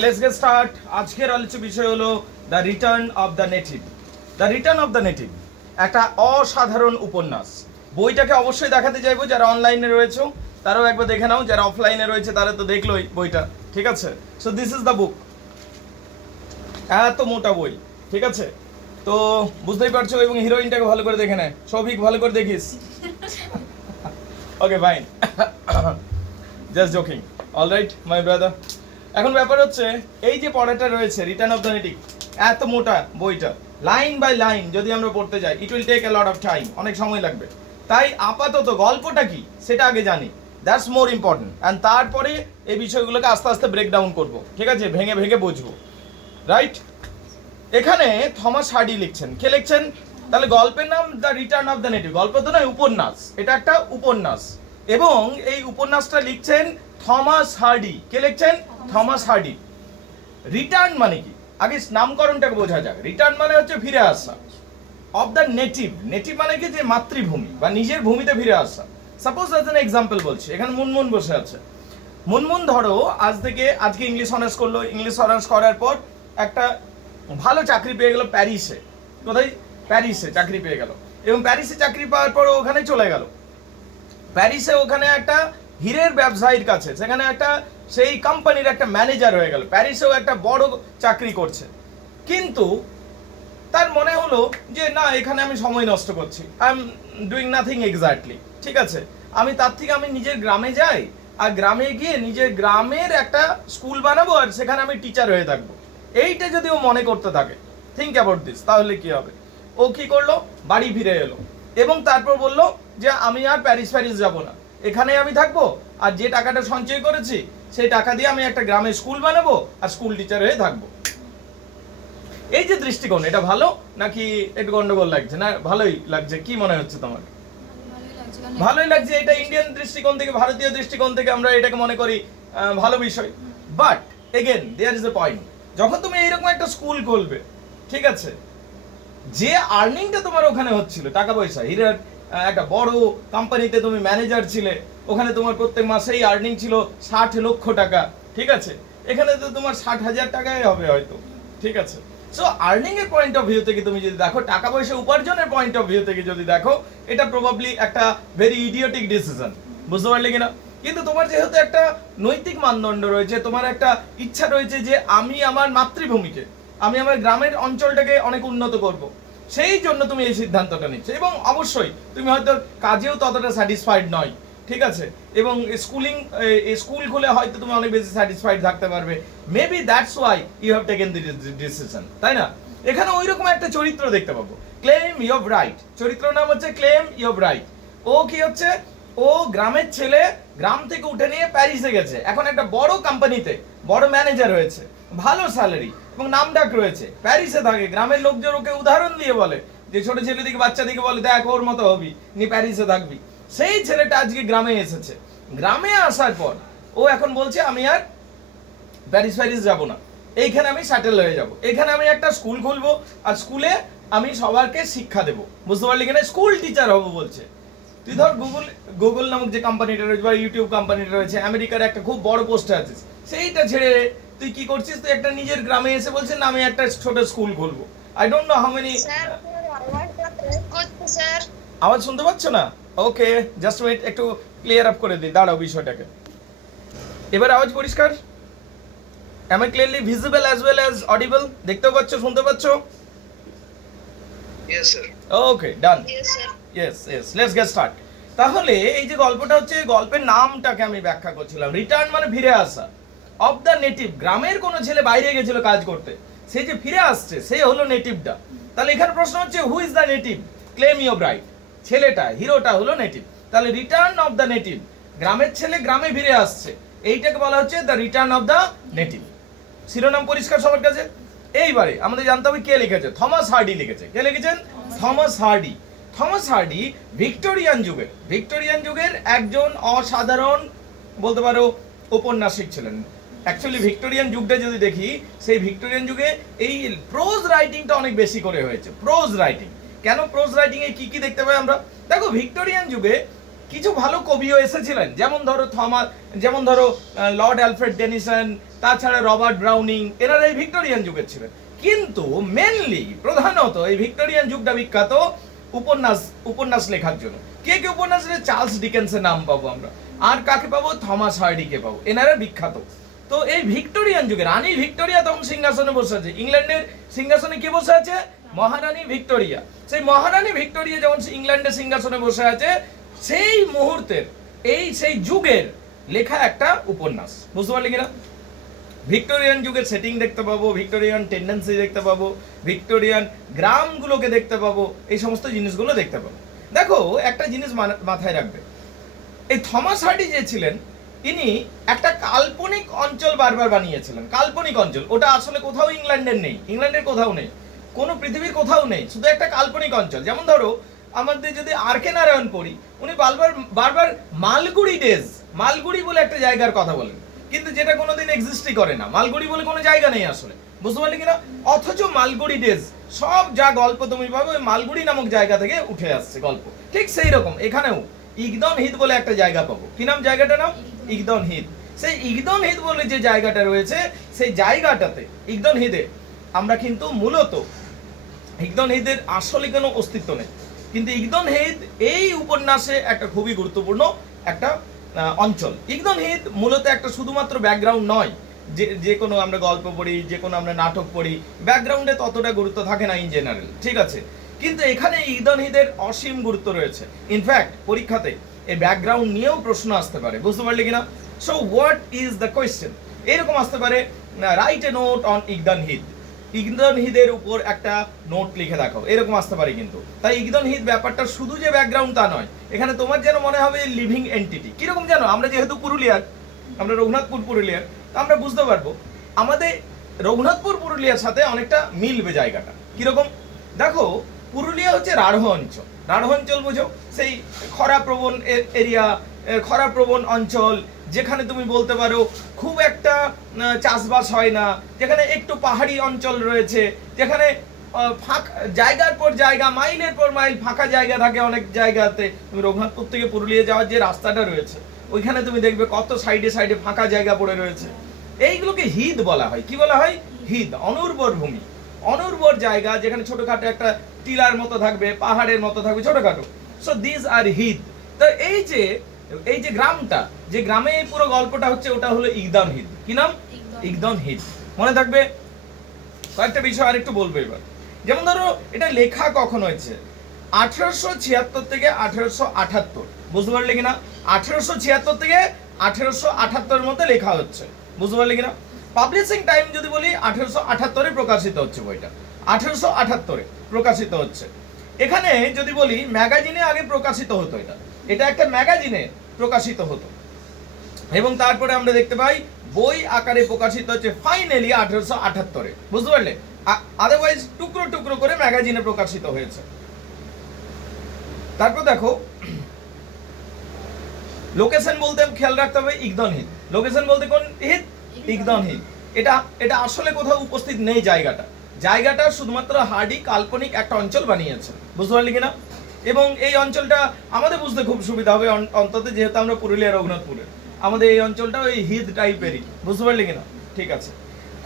Let's get start. আজকের আলোচ্য বিষয় হলো the return of the native. The return of the native একটা অসাধারণ উপন্যাস। বইটাকে অবশ্যই দেখাতে চাইবো, যারা অনলাইনে রয়েছে তারাও একবার দেখে নাও, যারা অফলাইনে রয়েছে তারা তো দেখলোই বইটা, ঠিক আছে? So this is the book. এত মোটা বই, ঠিক আছে? তো বুঝতেই পারছো, এবং হিরোইনটাকে ভালো করে দেখে নেয়। সৌভিক, ভালো করে দেখিস। Okay fine, just joking. Alright my brother, এখন ব্যাপার হচ্ছে এই যে পড়াটা রয়েছে রিটার্ন অফ দ্য নেটিভ, এত মোটা বইটা, লাইন বাই লাইন যদি আমরা পড়তে যাই it will take a lot of time, অনেক সময় লাগবে। তাই আপাতত গল্পটা কি সেটা আগে জানি, দ্যাটস মোর ইম্পর্টেন্ট। অ্যান্ড তারপরে এই বিষয়গুলোকে আস্তে আস্তে ব্রেক ডাউন করবো, ঠিক আছে? ভেঙে ভেঙে বুঝবো, রাইট? এখানে থমাস হার্ডি লিখছেন। কে লিখছেন? তাহলে গল্পের নাম the return of the native. গল্প তো নয়, উপন্যাস, এটা একটা উপন্যাস। এবং এই উপন্যাসটা লিখছেন থমাস হার্ডি। কে লিখছেন? Thomas hardy. রিটার্ন মানে কি আগে নামকরণটাকে বোঝা যাক। রিটার্ন মানে হচ্ছে ফিরে আসা, অফ দ্য নেটিভ। নেটিভ মানে কি? যে মাতৃভূমি বা নিজের ভূমিতে ফিরে আসা। সাপোজ অ্যাজ এন এক্সাম্পল বলছি, এখানে মুনমুন বসে আছে। মুনমুন ধরো আজকে ইংলিশ অনার্স করলো, ইংলিশ অনার্স করার পর একটা ভালো চাকরি পেয়ে গেল প্যারিসে। কোথায়? প্যারিসে চাকরি পেয়ে গেল। এবং প্যারিসে চাকরি পাওয়ার পর ওখানে চলে গেল। প্যারিসে ওখানে একটা হীরের ব্যবসায়ীর কাছে, সেখানে একটা সেই কোম্পানির একটা ম্যানেজার হয়ে গেল। প্যারিসেও একটা বড় চাকরি করছে। কিন্তু তার মনে হলো যে না, এখানে আমি সময় নষ্ট করছি, I am doing nothing exactly, ঠিক আছে? আমি তার থেকে আমি নিজের গ্রামে যাই, আর গ্রামে গিয়ে নিজের গ্রামের একটা স্কুল বানাবো, আর সেখানে আমি টিচার হয়ে থাকবো। এইটা যদি ও মনে করতে থাকে, থিঙ্ক অ্যাবাউট দিস, তাহলে কি হবে? ও কি করলো? বাড়ি ফিরে এলো এবং তারপর বললো যে আমি আর প্যারিস যাব না, এখানে আমি থাকবো, আর যে টাকাটা সঞ্চয় করেছি সেই টাকা দিয়ে আমি একটা গ্রামে স্কুল বানাবো আর স্কুল টিচার হয়ে থাকবো। এই যে দৃষ্টিকোণ, এটা ভালো নাকি একটু গন্ডগোল লাগছে? না, ভালোই লাগছে। কি মনে হচ্ছে তোমার? ভালোই লাগছে। এটা ইন্ডিয়ান দৃষ্টিকোণ থেকে, ভারতীয় দৃষ্টিকোণ থেকে আমরা এটাকে মনে করি ভালো বিষয়। But again there is a point. যখন তুমি এইরকম একটা স্কুল খুলবে, ঠিক আছে, যে আর্নিংটা তোমার ওখানে হচ্ছিল, টাকা পয়সা, হীরার একটা বড় কোম্পানিতে তুমি ম্যানেজার ছিলে, ওখানে তোমার প্রত্যেক মাসেই আর্নিং ছিল 60 লক্ষ টাকা, ঠিক আছে? এখানে তো তোমার 60,000 টাকাই হবে হয়তো, ঠিক আছে? সো আর্নিং এর পয়েন্ট অফ ভিউ থেকে তুমি যদি দেখো, টাকা পয়সা উপার্জনের পয়েন্ট অফ ভিউ থেকে যদি দেখো, এটা প্রবাবলি একটা ভেরি ইডিওটিক ডিসিশন। বুঝতে পারলে কিনা? কিন্তু তোমার যেহেতু একটা নৈতিক মানদণ্ড রয়েছে, তোমার একটা ইচ্ছা রয়েছে যে আমি আমার মাতৃভূমিকে, আমি আমার গ্রামের অঞ্চলটাকে অনেক উন্নত করব, সেই জন্য তুমি এই সিদ্ধান্তটা নিচ্ছ। এবং অবশ্যই তুমি হয়তো কাজেও ততটা স্যাটিসফাইড নয়, ঠিক আছে? এবং স্কুল খুলে হয়তো তুমি অনেক বেশি স্যাটিসফাইড থাকতে পারবে। Maybe that's why you have taken the decision, তাই না? এখানে ওইরকম একটা চরিত্র দেখতে পাবো, ক্লেম ইউ হ্যাভ রাইট। চরিত্র নাম হচ্ছে ক্লেম ইউ হ্যাভ রাইট। ও কি হচ্ছে? ও গ্রামের ছেলে, গ্রাম থেকে উঠে নিয়ে প্যারিসে গেছে, এখন একটা বড় কোম্পানিতে বড় ম্যানেজার হয়েছে, ভালো স্যালারি এবং নামডাক রয়েছে, প্যারিসে থাকে। গ্রামের লোকজন ওকে উদাহরণ দিয়ে বলে যে ছোট ছেলেদিকে, বাচ্চাদিকে বলে দেখ ওর মতো হবি, নি প্যারিসে থাকবি। সেই ছেলেটা আজকে গ্রামে এসেছে। গ্রামে আসার পর ও এখন বলছে আমি আর প্যারিস যাব না, এইখানে আমি সেটেল হয়ে যাব, এখানে আমি একটা স্কুল খুলবো আর স্কুলে আমি সবাইকে শিক্ষা দেবো। বুঝতে পারলি কিনা? স্কুল টিচার হবো বলছে। তুই ধর গুগল নামক যে কোম্পানিটা রয়েছে বা ইউটিউব কোম্পানিটা রয়েছে, আমেরিকার একটা খুব বড় পোস্টে আছিস, সেইটা ছেড়ে তুই কি করছিস? তুই একটা নিজের গ্রামে এসে বলছিস না আমি একটা ছোট স্কুল খুলবো। I don't know how many. আওয়াজ শুনতে পাচ্ছ না? ওকে, জাস্ট ওয়েট, একটু ক্লিয়ার আপ করে দিই, দাঁড়াও বিষয়টাকে। এবার আওয়াজ পরিষ্কার? am I clearly visible as well as audible? দেখতেও পাচ্ছ, শুনতে পাচ্ছ? Yes sir. Okay, done. Yes sir. Yes, let's get start. তাহলে এই যে গল্পটা হচ্ছে, গল্পের নামটাকে আমি ব্যাখ্যা করছিলাম। রিটার্ন মানে ফিরে আসা, অফ দ্য নেটিভ। গ্রামের কোনো ছেলে বাইরে গেছিল কাজ করতে, সে যে ফিরে আসছে সে হলো নেটিভটা। তাহলে এখানে প্রশ্ন হচ্ছে who is the native? Claim you right. ছেলেটা, হিরোটা হলো নেটিভ। তাহলে রিটার্ন অফ দ্য নেটিভ, গ্রামের ছেলে গ্রামে ফিরে আসছে, এইটাকে বলা হচ্ছে the return of the native. শিরোনাম পরিষ্কার সবার কাছে? এইবারে আমাদের জানতে হবে কে লিখেছে। থমাস হার্ডি লিখেছে। কে লিখেছেন? Thomas Hardy. Thomas Hardy Victorian যুগের একজন অসাধারণ, বলতে পারো, ঔপন্যাসিক ছিলেন। অ্যাকচুয়ালি ভিক্টোরিয়ান যুগটা যদি দেখি, সেই ভিক্টোরিয়ান যুগে এই প্রোজ রাইটিংটা অনেক বেশি করে হয়েছে। প্রোজ রাইটিং কেন? প্রোজ রাইটিং এ কি কি দেখতে পাই আমরা? দেখো, ভিক্টোরিয়ান যুগে কিছু ভালো কবিও এসেছিলেন, যেমন ধরো লর্ড অ্যালফ্রেড টেনিসন, তাছাড়া রবার্ট ব্রাউনিং, এনারা এই ভিক্টোরিয়ান যুগের ছিলেন। কিন্তু মেনলি প্রধানত এই ভিক্টোরিয়ান যুগটা বিখ্যাত উপন্যাস লেখার জন্য। কে কে উপন্যাস? চার্লস ডিকেন্সের নাম পাবো আমরা, আর কাকে পাবো? থমাস হার্ডিকে পাবো। এনারা বিখ্যাত। তো এই ভিক্টোরিয়ান যুগে রানী ভিক্টোরিয়া তখন সিংহাসনে বসে আছে। ইংল্যান্ডের সিংহাসনে কে বসে আছে? মহারানী ভিক্টোরিয়া। সেই মহারানী ভিক্টোরিয়া যখন ইংল্যান্ডের সিংহাসনে বসে আছে, সেই মুহূর্তের সেই যুগের লেখা একটা উপন্যাস। বুঝতে পারলি কিনা? ভিক্টোরিয়ান যুগের সেটিং দেখতে পাবো, ভিক্টোরিয়ান টেন্ডেন্সি দেখতে পাবো, ভিক্টোরিয়ান গ্রামগুলোকে দেখতে পাবো, এই সমস্ত জিনিসগুলো দেখতে পাবো। দেখো একটা জিনিস মাথায় রাখবে, এই থমাস হার্ডি যে ছিলেন, ইনি একটা কাল্পনিক অঞ্চল বারবার বানিয়েছিলেন। কাল্পনিক অঞ্চল, ওটা আসলে কোথাও ইংল্যান্ডের নেই, ইংল্যান্ডের কোথাও নেই, কোনো পৃথিবীর কোথাও নেই, শুধু একটা কাল্পনিক অঞ্চল। যেমন ধরো আমাদের যদি আর কে নারায়ণ পড়ি, উনি বারবার মালগুড়ি বলে একটা জায়গার কথা বলেন, কিন্তু যেটা কোনোদিন এক্সিস্টই করে না। মালগুড়ি বলে কোনো জায়গা নেই আসলে। বুঝতে পারলি কিনা? অথচ মালগুড়ি ডেজ সব যা গল্প তুমি পাবে ওই মালগুড়ি নামক জায়গা থেকে উঠে আসছে গল্প। ঠিক সেই রকম এখানেও ইগদন হিথ বলে একটা জায়গা পাবো। কি নাম জায়গাটার নাম? ইগদন হিথ। সেই ইগদন হিথ বলে যে জায়গাটা রয়েছে, সেই জায়গাটাতে ইগদন হিথে আমরা কিন্তু মূলত ইগদন হিথের আসলে কোনো অস্তিত্ব নেই, কিন্তু ইগদন হিথ এই উপন্যাসে একটা খুবই গুরুত্বপূর্ণ একটা অঞ্চল। ইগদন হিথ মূলত একটা শুধুমাত্র ব্যাকগ্রাউন্ড নয়, যে কোনো আমরা গল্প পড়ি, যে কোনো আমরা নাটক পড়ি, ব্যাকগ্রাউন্ডে ততটা গুরুত্ব থাকে না ইন জেনারেল, ঠিক আছে? কিন্তু এখানে ইগদন হিথের অসীম গুরুত্ব রয়েছে। ইনফ্যাক্ট পরীক্ষাতে এই ব্যাকগ্রাউন্ড নিয়েও প্রশ্ন আসতে পারে। বুঝতে পারলি কিনা? So what is the question? এরকম আসতে পারে, write a note on Egdon Heath. Egdon হিথের উপর একটা নোট লিখে দেখাও, এরকম আসতে পারে। কিন্তু তাই ইগদন হিথ ব্যাপারটা শুধু যে ব্যাকগ্রাউন্ড তা নয়, এখানে তোমার যেন মনে হবে লিভিং এন্টিটি। কিরকম জানো? আমরা যেহেতু পুরুলিয়ার, আমরা রঘুনাথপুর পুরুলিয়ার, তো আমরা বুঝতে পারবো আমাদের রঘুনাথপুর পুরুলিয়ার সাথে অনেকটা মিলবে জায়গাটা। কিরকম? দেখো পুরুলিয়া হচ্ছে রাঢ় অঞ্চল। রাঢ় অঞ্চল বুঝো? সেই খরাপ্রবণ এরিয়া, খরাপ্রবণ অঞ্চল, যেখানে তুমি বলতে পারো খুব একটা চাষবাস হয় না, যেখানে একটু পাহাড়ি অঞ্চল রয়েছে, যেখানে জায়গার পর জায়গা, মাইলের পর মাইল ফাঁকা জায়গা থাকে অনেক জায়গাতে। তুমি রঘুনাথপুর থেকে পুরুলিয়া যাওয়ার যে রাস্তাটা রয়েছে, ওইখানে তুমি দেখবে কত সাইডে সাইডে ফাঁকা জায়গা পড়ে রয়েছে। এইগুলোকে হিদ বলা হয়। কি বলা হয়? হিদ। অনুর্বর ভূমি, অনুর্বর জায়গা, যেখানে ছোটখাটো একটা টিলার মতো থাকবে, পাহাড়ের মতো থাকবে ছোটখাটো। সো দিস আর হিদ। তো এই যে গ্রামটা, যে গ্রামে পুরো গল্পটা হচ্ছে, ওটা হলো ইগদন হিথ। কি নাম? ইগদন হিথ। মনে থাকবে? কয়েকটা বিষয় আর একটু বলবো এবার। যেমন ধরো এটা লেখা কখন হয়েছে? 1876 থেকে 1878। বুঝতে পারলে কিনা? 1876 থেকে 1878 মধ্যে লেখা হচ্ছে। বুঝতে পারলে কিনা? পাবলিশিং টাইম যদি বলি 1878 প্রকাশিত হচ্ছে বইটা, 1878 প্রকাশিত হচ্ছে। এখানে যদি বলি ম্যাগাজিনে আগে প্রকাশিত হতো, এটা একটা ম্যাগাজিনে প্রকাশিত হতো, এবং তারপরে আমরা দেখতে পাই বই আকারে প্রকাশিত হচ্ছে ফাইনালি 1878। বুঝতে পারলে? আদারওয়াইজ টুকরো টুকরো করে ম্যাগাজিনে প্রকাশিত হয়েছে। তারপর দেখো লোকেশন বলতে খেয়াল রাখতে হবে ইগদন হিথ। লোকেশন বলতে কোন হিথ? ইগদন হিথ। এটা আসলে কোথাও উপস্থিত নেই জায়গাটা শুধুমাত্র হার্ডি কাল্পনিক একটা অঞ্চল বানিয়েছে। বুঝতে পারলি কিনা? এবং এই অঞ্চলটা আমাদের বুঝতে খুব সুবিধা হবে, অন্তত যেহেতু আমরা পুরুলিয়া রঘুনাথপুরের, আমাদের এই অঞ্চলটা ওই হিথ টাইপেরই। বুঝতে পারলি কিনা? ঠিক আছে।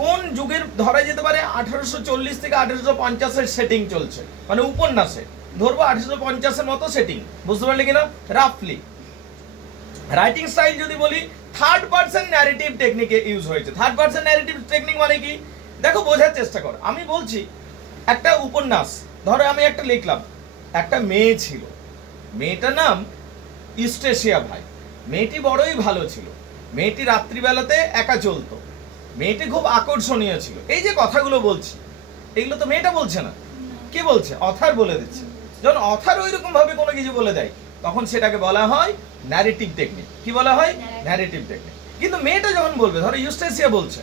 কোন যুগের ধরা যেতে পারে? 1840 থেকে 1850 সেটিং চলছে, মানে উপন্যাসে ধরবো 1850 মতো সেটিং। বুঝতে পারলি কিনা? রাফলি। রাইটিং স্টাইল যদি বলি, থার্ড পারসন ন্যারেটিভ টেকনিকে ইউজ হয়েছে। থার্ড পারসন ন্যারেটিভ টেকনিক মানে কি? দেখো বোঝার চেষ্টা করো। আমি বলছি একটা উপন্যাস, ধরো আমি একটা লিখলাম, একটা মেয়ে ছিল, মেয়েটার নাম ইউস্টেশিয়া ভাই। মেয়েটি বড়ই ভালো ছিল, মেয়েটি রাত্রিবেলাতে একা চলতো, মেয়েটি খুব আকর্ষণীয় ছিল। এই যে কথাগুলো বলছি, এগুলো তো মেয়েটা বলছে না, কে বলছে? অথার বলে দিচ্ছে। যখন অথার ওইরকম ভাবে কোনো কিছু বলে দেয়, তখন সেটাকে বলা হয় ন্যারেটিভ টেকনিক। কি বলা হয়? Narrative technique. কিন্তু মেয়েটা যখন বলবে, ধরো ইউস্টেশিয়া বলছে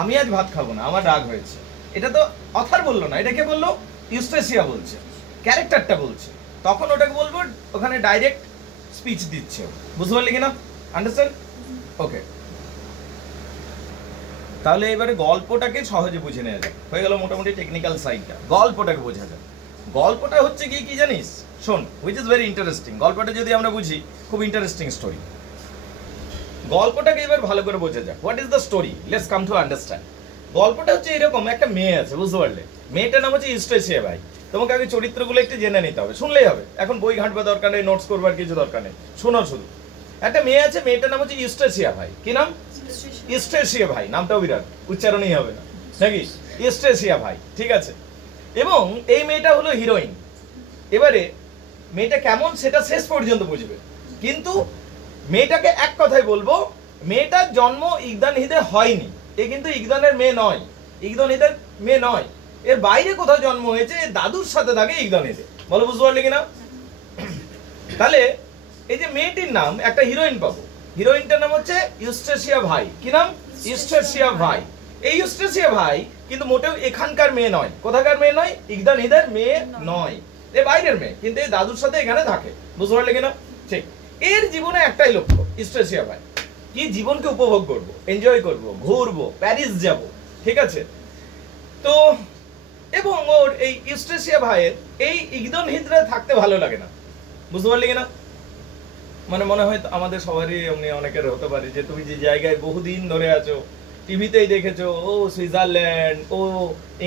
আমি আজ ভাত খাবো না, আমার রাগ হয়েছে, এটা তো অথার বললো না, এটা কে বললো? ইউস্টেশিয়া বলছে, ক্যারেক্টারটা বলছে। তখন ওটাকে বলবো, ওখানে ডাইরেক্ট স্পিচ দিচ্ছে। বুঝতে পারলি কিনা? আন্ডারস্ট্যান্ড? ওকে, তাহলে এবারে গল্পটাকে সহজে বুঝে নেওয়া যায়। হয়ে গেল মোটামুটি টেকনিক্যাল সাইডটা। গল্পটাকে বোঝা যায়। গল্পটা হচ্ছে কি জানিস? শোন, হুইচ ইজ ভেরি ইন্টারেস্টিং। গল্পটা যদি আমরা বুঝি, খুব ইন্টারেস্টিং স্টোরি। গল্পটাকে এবার ভালো করে বোঝা যাক। What is the story, let's come to understand. গল্পটা হচ্ছে এরকম, একটা মেয়ে আছে, বুঝতে পারলে? মেয়েটার নাম হচ্ছে ইউস্টেসিয়া ভাই। তোমাকে আগে চরিত্রগুলো একটু জেনে নিতে হবে, শুনলেই হবে, এখন বই ঘাঁটবার দরকার নেই, নোটস করবার কিছু দরকার নেই, শোনো শুধু। একটা মেয়ে আছে, মেয়েটার নাম হচ্ছে ইউস্টেসিয়া ভাই। কি নাম? ইউস্টেসিয়া ভাই, নামটাও বিরাট, উচ্চারণই হবে না নাকি? ইউস্টেসিয়া ভাই, ঠিক আছে। এবং এই মেয়েটা হলো হিরোইন। এবারে মেয়েটা কেমন সেটা শেষ পর্যন্ত বুঝবে, কিন্তু মেয়েটাকে এক কথায় বলবো, মেয়েটার জন্ম ইগদানহিদে হয়নি। এ কিন্তু ইগদানের মেয়ে নয়, ইগদানহিদের মেয়ে নয়, এর বাইরে কোথাও জন্ম হয়েছে, দাদুর সাথে থাকে ইগদানহিদে। বলো বুঝতে পারলে কিনা? তাহলে এই যে মেয়েটির নাম, একটা হিরোইন পাবো, হিরোইনটার নাম হচ্ছে ইউস্টেসিয়া ভাই। কি নাম? ইউস্টেসিয়া ভাই। এই ইউস্টেসিয়া ভাই কিন্তু মোটেও এখানকার মেয়ে নয়। কোথাকার মেয়ে নয়? ইগদানহিদের মেয়ে নয়, এ বাইরের মেয়ে, কিন্তু এই দাদুর সাথে এখানে থাকে। বুঝতে পারলে কিনা? ঠিক। এর জীবনে একটাই লক্ষ্য, ইউস্টেসিয়া ভাই, কি জীবনকে উপভোগ করব, এনজয় করব, ঘুরবো, প্যারিস যাব, ঠিক আছে। তো এবং ওর এই ইউস্টেসিয়া ভাইয়ের এই ইগদানহিদে থাকতে ভালো লাগে না। বুঝতে পারলে কিনা? মানে মনে হয় আমাদের সবারই এমনি অনেকের হতে পারে যে তুমি যে জায়গায় বহুদিন ধরে আছো, টিভিতেই দেখেছো, ও সুইজারল্যান্ড, ও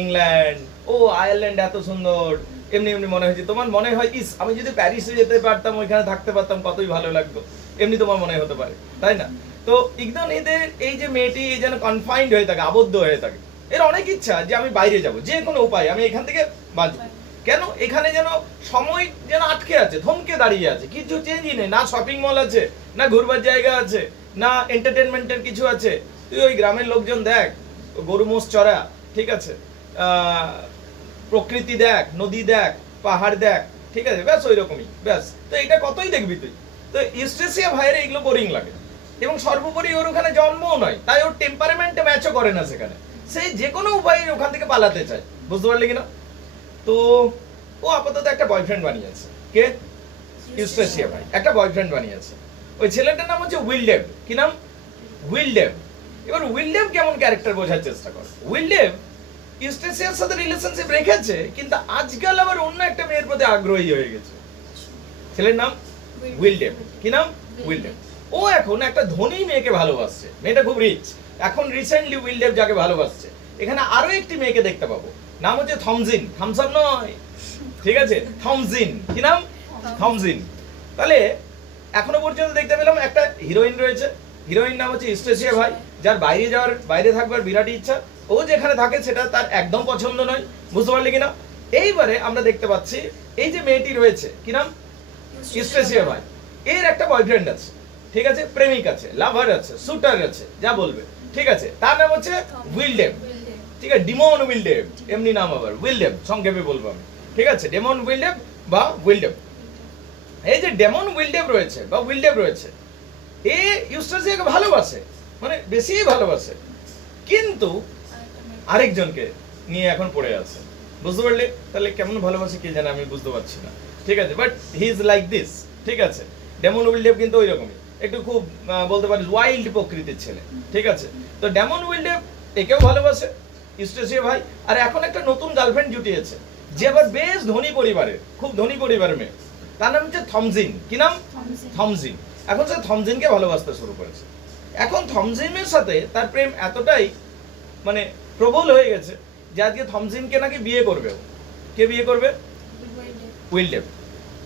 ইংল্যান্ড, ও আয়ারল্যান্ড এত সুন্দর, এমনি এমনি মনে হয়েছে তোমার, মনে হয় ইস আমি যদি প্যারিসে যেতে পারতাম, ওইখানে থাকতে পারতাম, কতই ভালো লাগতো, এমনি তোমার মনে হতে পারে, তাই না? তো ইগদানহিদের এই যে মেয়েটি যেন কনফাইন্ড হয়ে থাকে, আবদ্ধ হয়ে থাকে, এর অনেক ইচ্ছা যে আমি বাইরে যাব, যে কোনো উপায় আমি এখান থেকে বাঁচবো। কেন? এখানে যেন সময় যেন আটকে আছে, থমকে দাঁড়িয়ে আছে, কিছু চেঞ্জই নেই, না শপিং মল আছে, না ঘুরবার জায়গা আছে, না এন্টারটেনমেন্টের কিছু আছে। তুই ওই গ্রামের লোকজন দেখ, গরু মোষ চড়া, ঠিক আছে, প্রকৃতি দেখ, নদী দেখ, পাহাড় দেখ, ঠিক আছে, ব্যাস ওই রকমই, ব্যাস। তো এটা কতই দেখবি তুই। তো ইউস্টেসিয়া ভাইয়ের এগুলো বোরিং লাগে, এবং সর্বোপরি ওর ওখানে জন্মও নয়, তাই ওর টেম্পারামেন্টে ম্যাচও করে না সেখানে, সেই যে কোনো উপায়ে ওখান থেকে পালাতে চায়। বুঝতে পারলি কিনা? তো ও আপাতত একটা বয়ফ্রেন্ড বানিয়েছে। কে? ইউস্টেসিয়া ভাই একটা বয়ফ্রেন্ড বানিয়েছে। ওই ছেলেটার নাম হচ্ছে উইলডেভ। কি নাম? উইলডেভ। এবার উইলডেভ কেমন ক্যারেক্টার বোঝার চেষ্টা কর। উইলডেভ ইউস্টেসিয়ার সাথে রিলেশনশিপ রেখেছে, কিন্তু আজকাল আবার অন্য একটা মেয়ের প্রতি আগ্রহী হয়ে গেছে। ছেলের নাম উইলডেভ। কি নাম? উইলডেভ। ও এখন একটা ধনী মেয়েকে ভালোবাসছে, মেয়েটা খুব রিচ। এখন রিসেন্টলি উইলডেভ যাকে ভালোবাসছে, এখানে আরো একটি মেয়েকে দেখতে পাবো, নাম হচ্ছে থমজিন। থামসাপ নয়, ঠিক আছে, থমজিন। কি নাম? থমজিন। তাহলে এখনো পর্যন্ত দেখতে পেলাম একটা হিরোইন রয়েছে, হিরোইন নাম হচ্ছে ইউস্টেসিয়া ভাই, যার বাইরে যাওয়ার, বাইরে থাকবার বিরাট ইচ্ছা। ও যেখানে থাকে সেটা তার একদম পছন্দ নয়। বুঝতে পারলি কিনা? এইবারে আমরা দেখতে পাচ্ছি এই যে মেয়েটি রয়েছে, কি নাম? ইউস্টেসিয়া ভাই, এর একটা বয়ফ্রেন্ড আছে, ঠিক আছে, প্রেমিক আছে, লাভার আছে, শুটার আছে, যা বলবে, ঠিক আছে। তার নাম হচ্ছে উইলডেভ, ঠিক আছে, ডিমন উইলডেভ, এমনি নাম আবার উইলডেভ, সংক্ষেপে বলবো আমি, ঠিক আছে, ডেমন উইলডেভ বা উইলডেভ। এই যে ডেমন উইলডেভ রয়েছে বা উইলডেভ রয়েছে, এ ইউস্টেসিয়াকে ভালোবাসে, মানে বেশি ভালোবাসে, কিন্তু আরেকজনকে নিয়ে এখন পড়ে আছে। বুঝতে পারলে? তাহলে কেমন ভালোবাসে কে জানে, আমি বুঝতে পারছি না, ঠিক আছে, but he is like this, ঠিক আছে। ডেমন উইলডেভ কিন্তু ওই রকমই, একটু খুব বলতে পারিস ওয়াইল্ড প্রকৃতির ছেলে, ঠিক আছে। তো ডেমন উইলডেভ একেও ভালোবাসে ইউস্টেসিয়া ভাই, আর এখন একটা নতুন গার্লফ্রেন্ড জুটিয়েছে, যে আবার বেশ ধনী পরিবারের, খুব ধনী পরিবারের মেয়ে, তার নাম হচ্ছে থমজিন। কি নাম? থমজিন। এখন সে থমজিনকে ভালোবাসতে শুরু করেছে। এখন থমজিনের সাথে তার প্রেম এতটাই মানে প্রবল হয়ে গেছে যে আজকে থমজিনকে নাকি বিয়ে করবে। কে বিয়ে করবে? উইলডেভ।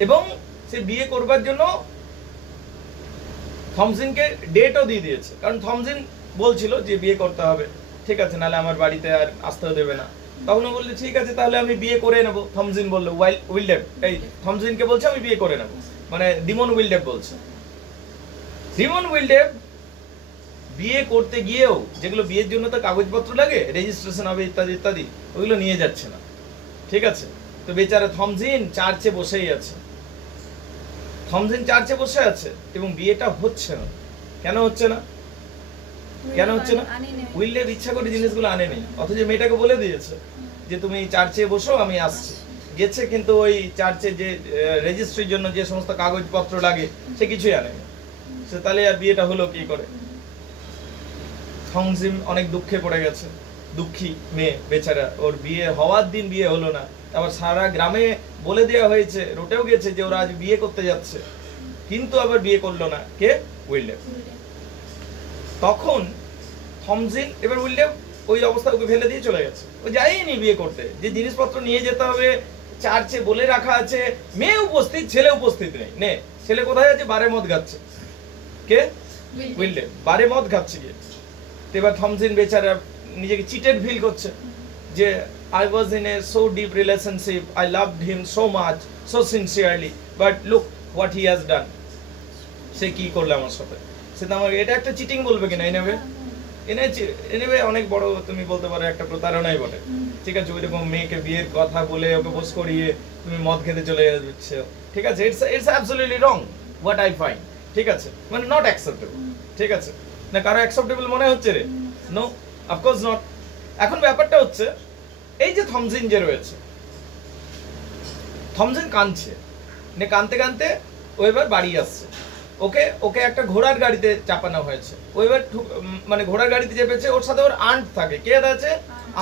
এবং সে বিয়ে করবার জন্য থমজিনকে ডেটও দিয়ে দিয়েছে, কারণ থমজিন বলছিল যে বিয়ে করতে হবে, ঠিক আছে, নাহলে আমার বাড়িতে আর আসতেও দেবে না। তখন ও বললে ঠিক আছে তাহলে আমি বিয়ে করে নেবো। থমজিন বললো, উইলডেভ এই থমজিনকে বলছে আমি বিয়ে করে নেবো, মানে ডিমন উইলডেভ বলছে। ডিমন উইলডেভ বিয়ে করতে গিয়েও যেগুলো বিয়ের জন্য তো কাগজপত্র লাগে, রেজিস্ট্রেশন হবে ইত্যাদি ইত্যাদি, ওইগুলো নিয়ে যাচ্ছে না, ঠিক আছে। তো বেচারা থমজিন চার্চে বসেই আছে, থমজিন চার্চে বসে আছে এবং বিয়েটা হচ্ছে না। কেন হচ্ছে না? কেন হচ্ছে না? উইলডেভ ইচ্ছা করে জিনিসগুলো আনে নেই, অথচ মেয়েটাকে বলে দিয়েছে যে তুমি চার্চে বসো, আমি আসছি। গেছে, কিন্তু ওই চার্চে যে রেজিস্ট্রির জন্য যে সমস্ত কাগজপত্র লাগে সে কিছুই আনেনি। সে তাহলে আর বিয়েটা হলো কি করে? থমজিন অনেক দুঃখে পড়ে গেছে, দুঃখী মেয়ে বেচারা, ওর বিয়ে হওয়ার দিন বিয়ে হলো না। আবার সারা গ্রামে বলে দেওয়া হয়েছে, রোটেও গেছে যে ওরা আজ বিয়ে করতে যাচ্ছে, কিন্তু আবার বিয়ে করলো না। কে? উইলডেভ। তখন থমজিন এবার উইলডেভ ওই অবস্থা ওকে ফেলে দিয়ে চলে গেছে, ও যায়নি বিয়ে করতে, যে জিনিসপত্র নিয়ে যেতে হবে চার্চে বলে রাখা আছে, মেয়ে উপস্থিত ছেলে উপস্থিত নেই, নে ছেলে কোথায় আছে, বারে মদ খাচ্ছে, কে উইলডেভ বারে মদ খাচ্ছে গিয়ে। এবার থমজিন বেচারা নিজেকে চিটেড ফিল করছে যে I was in a so deep relationship, I loved him so much, so sincerely, but look what he has done. সে কি করলো আমার সাথে, সে তো আমাকে, এটা একটা চিটিং বলবে কিনা এনিওয়ে অনেক বড় তুমি বলতে পারো একটা প্রতারণাই বটে, ঠিক আছে। ওইরকম মেয়েকে বিয়ের কথা বলে ওকে পোস্ট করিয়ে তুমি মদ খেতে চলে যাচ্ছে, ঠিক আছে, it's absolutely wrong what I find, ঠিক আছে, মানে নট অ্যাকসেপ্টেবল, ঠিক আছে না, কারো অ্যাকসেপ্টেবল মনে হচ্ছে রে, নো অফকোর্স নট। এখন ব্যাপারটা হচ্ছে এই যে থমজিন যে রয়েছে, থমজিন কাঁদছে, কাঁদতে কাঁদতে ও এবার বাড়ি আসছে, ওকে একটা ঘোড়ার গাড়িতে চাপানো হয়েছে, ও এবার মানে ঘোড়ার গাড়িতে চেপেছে, ওর সাথে ওর আন্ট থাকে, কে আছে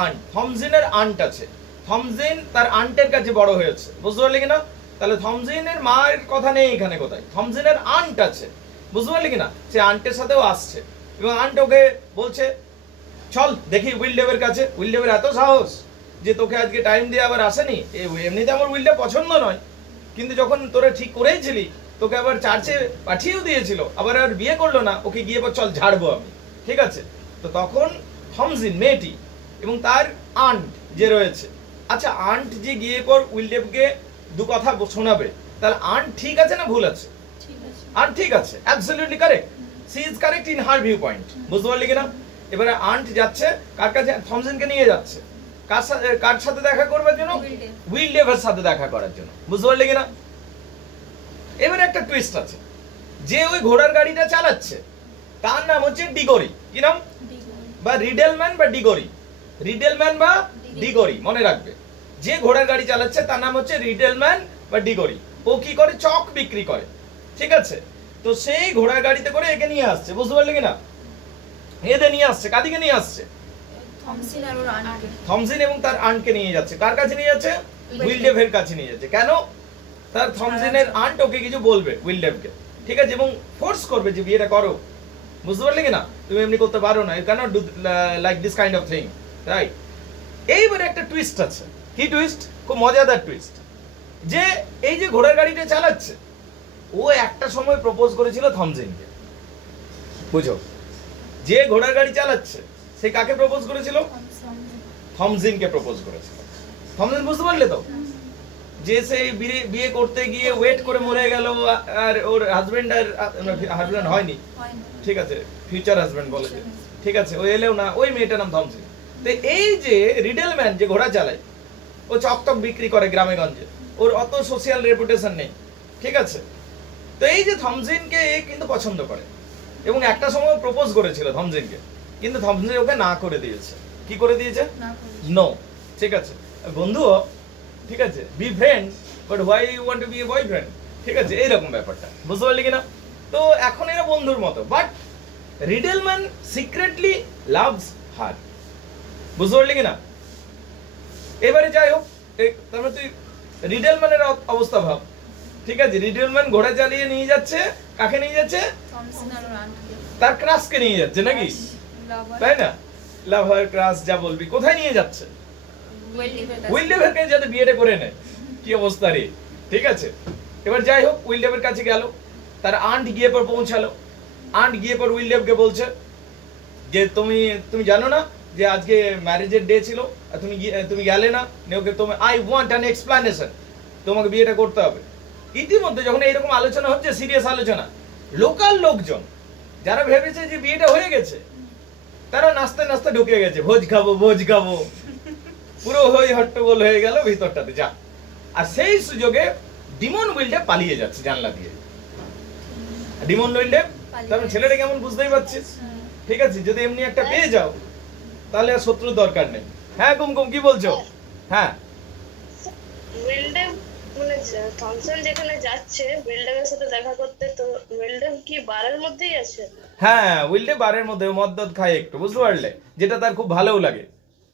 আন্ট, থমজিনের আন্ট আছে, থমজিন তার আন্টের কাছে বড় হয়েছে, বুঝতে পারলি কিনা, তাহলে থমজিনের মায়ের কথা নেই এখানে, কোথায় থমজিনের আন্ট আছে, বুঝতে পারলি কিনা, সে আন্টের সাথেও আসছে এবং আন্ট ওকে বলছে চল দেখি উইলডেভের কাছে, উইলডেভের এত সাহস যে তোকে আজকে টাইম দিয়ে আবার আসেনি, এমনিতে আমার উইলডেভ পছন্দ নয়, কিন্তু যখন তোরা ঠিক করেইছিলি তোকে আবার চার্চে পাঠিয়েও দিয়েছিল, আবার আর বিয়ে করলো না, ওকে গিয়ে পর চল ঝাড়বো আমি, ঠিক আছে। তো তখন থমজিন মেয়েটি এবং তার আন্ট যে রয়েছে, আচ্ছা আন্ট যে গিয়ে পর উইলডেভকে দু কথা শোনাবে, তাহলে আন্ট ঠিক আছে না ভুল আছে, আন্ট ঠিক আছে, absolutely correct, she is correct in her view point, বুঝতে পারলি কিনা। এবারে আন্ট যাচ্ছে কার কাছে, থমজিনকে নিয়ে যাচ্ছে কার সাথে দেখা করবার জন্য, উইলডেভের সাথে দেখা করার জন্য, বুঝতে পারলি কিনা। এবারে একটা টুইস্ট আছে, যে ওই ঘোড়ার গাড়িটা চালাচ্ছে তার নাম হচ্ছে ডিগরি, কি নাম, বা রিডেলম্যান বা ডিগরি, রিডেলম্যান বা ডিগরি মনে রাখবে, যে ঘোড়ার গাড়ি চালাচ্ছে তার নাম হচ্ছে রিডেলম্যান বা ডিগরি, ও কি করে চক বিক্রি করে, ঠিক আছে। তো সেই ঘোড়ার গাড়িতে করে একে নিয়ে আসছে, বুঝতে পারলি কিনা, এদের নিয়ে আসছে, কাদিকে নিয়ে আসছে, থমজিন এবং তার আন্টকে নিয়ে যাচ্ছে, কার কাছে নিয়ে যাচ্ছে, উইলডেভের কাছে নিয়ে যাচ্ছে, কেন, তার থমজিনের আন্ট ওকে কিছু বলবে উইলডেভকে, ঠিক আছে, এবং ফোর্স করবে যে বিয়েটা করো, বুঝতে পারলে কিনা, তুমি এমনি করতে পারো না, you can't do like this kind of thing, right. এইবারে একটা টুইস্ট আছে, কি টুইস্ট, খুব মজাদার টুইস্ট, যে এই যে ঘোড়ার গাড়িটা চালাচ্ছে ও একটা সময় প্রপোজ করেছিল থমজিনকে, বুঝো, যে ঘোড়ার গাড়ি চালাচ্ছে সে কাকে প্রপোজ করেছিল, থমজিনকে প্রপোজ করেছিল, থমজিন বুঝতে পারলে তো, যে সেই বিয়ে করতে গিয়ে ওয়েট করে মরে গেল, আর ওর হাজবেন্ড আর হাজবেন্ড হয়নি, ঠিক আছে, ফিউচার হাজবেন্ড বলে, ঠিক আছে, ও এলেও না, ওই মেয়েটার নাম থমজিন। তো এই যে রিডেলম্যান যে ঘোড়া চালায়, ও চকটক বিক্রি করে গ্রামে গঞ্জে, ওর অত সোশ্যাল রেপুটেশন নেই, ঠিক আছে। তো এই যে থমজিনকে এ কিন্তু পছন্দ করে এবং একটা সময় প্রপোজ করেছিল থমজিনকে, কিন্তু থমজিন ওকে না করে দিয়েছে, কি করে দিয়েছে, নো, ঠিক আছে, বন্ধু ঠিক আছে, be friend but why you want to be a boyfriend, ঠিক আছে, এইরকম ব্যাপারটা, বুঝতে পারলি কিনা। তো এখন এরা বন্ধুর মতো, বাট রিডেলম্যান সিক্রেটলি লাভস হার, বুঝতে পারলি কিনা। এবারে যাই হোক, তারপরে তুই রিডেলম্যানের অবস্থা ভাব, ঠিক আছে, রিডেলম্যান ঘোড়া চালিয়ে নিয়ে যাচ্ছে, কাকে নিয়ে যাচ্ছে, তার ক্রাশকে নিয়ে যাচ্ছে নাকি, তাই না, লাভার ক্রাশ যা বলবি, কোথায় নিয়ে যাচ্ছে, উইলডেভের কাছে যাতে বিয়েটা করে নেয়, কি অবস্থা রে, ঠিক আছে। এবার যাই হোক উইলডেভের কাছে গেল, তার আন্ট গিয়ে পর পৌঁছালো, আন্ট গিয়ে পর উইলডেভকে বলছে যে তুমি জানো না যে আজকে ম্যারেজের ডে ছিল, তুমি গেলে না, ওকে তুমি আই ওয়ান্ট অ্যান এক্সপ্লানেশন, তোমাকে বিয়েটা করতে হবে। ইতিমধ্যে যখন এইরকম আলোচনা হচ্ছে, সিরিয়াস আলোচনা, লোকাল লোকজন যারা ভেবেছে যে বিয়েটা হয়ে গেছে, তারা নাচতে নাচতে ঢুকে গেছে, ভোজ খাবো ভোজ খাবো, পুরো হই হট্টগোল হয়ে গেল ভিতরটাতে, যা। আর সেই সুযোগে ডিমন উইলডেভ পালিয়ে যাচ্ছে জানলা দিয়ে, ডিমন উইলডেভ, তারপরে ছেলেটা কেমন বুঝতেই পারছিস, ঠিক আছে, যদি এমনি একটা পেয়ে যাও তাহলে আর শত্রুর দরকার নেই। হ্যাঁ কুমকুম কি বলছো, হ্যাঁ উইলডেভ মানে থমসন যেখানে যাচ্ছে উইলডেভের সাথে দেখা করতে, তো উইলডেভ কি বারের মধ্যেই আছে, হ্যাঁ উইলডেভ বারের মধ্যে মদ খায় একটু, বুঝতে পারলে, যেটা তার খুব ভালোও লাগে,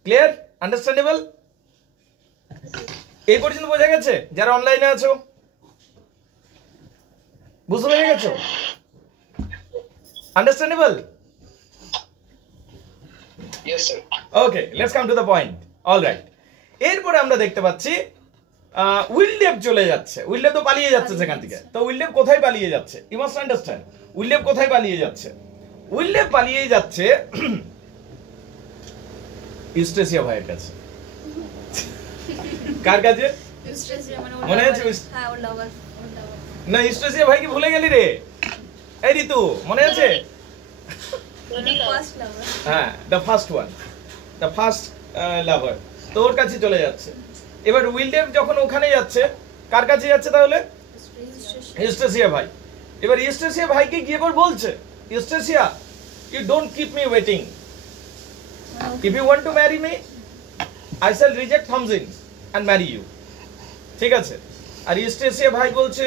ক্লিয়ার, আন্ডারস্ট্যান্ডেবল, এই পর্যন্ত বোঝা গেছে, যারা অনলাইনে আছো বুঝতে পেরে গেছো, understandable, Yes, sir. Okay, let's come to the point. Alright, এরপরে আমরা দেখতে পাচ্ছি উইলডেভ চলে যাচ্ছে। উইলডেভ তো পালিয়ে যাচ্ছে সেখান থেকে। তো উইলডেভ কোথায় পালিয়ে যাচ্ছে? ইউ মাস্ট আন্ডারস্ট্যান্ড উইলডেভ কোথায় পালিয়ে যাচ্ছে। উইলডেভ পালিয়ে যাচ্ছে ইউস্টেসিয়া ভাইয়ের কাছে। কার কাছে? মনে আছে? না, ইউস্টেসিয়া ভাইকে ভুলে গেলি রে। এই ঋতু মনে আছে? হ্যাঁ, the first one, the first lover. তো ওর কাছে চলে যাচ্ছে। এবার উইলডেভ যখন ওখানে যাচ্ছে, কার কাছে যাচ্ছে তাহলে? ইউস্টেসিয়া ভাই। এবার ইউস্টেসিয়া ভাইকে গিয়ে এবার বলছে, Eustacia, you don't keep me waiting, if you want to marry me I shall reject Thomasin and marry you. ঠিক আছে? আর ইউস্টেসিয়া ভাই বলছে,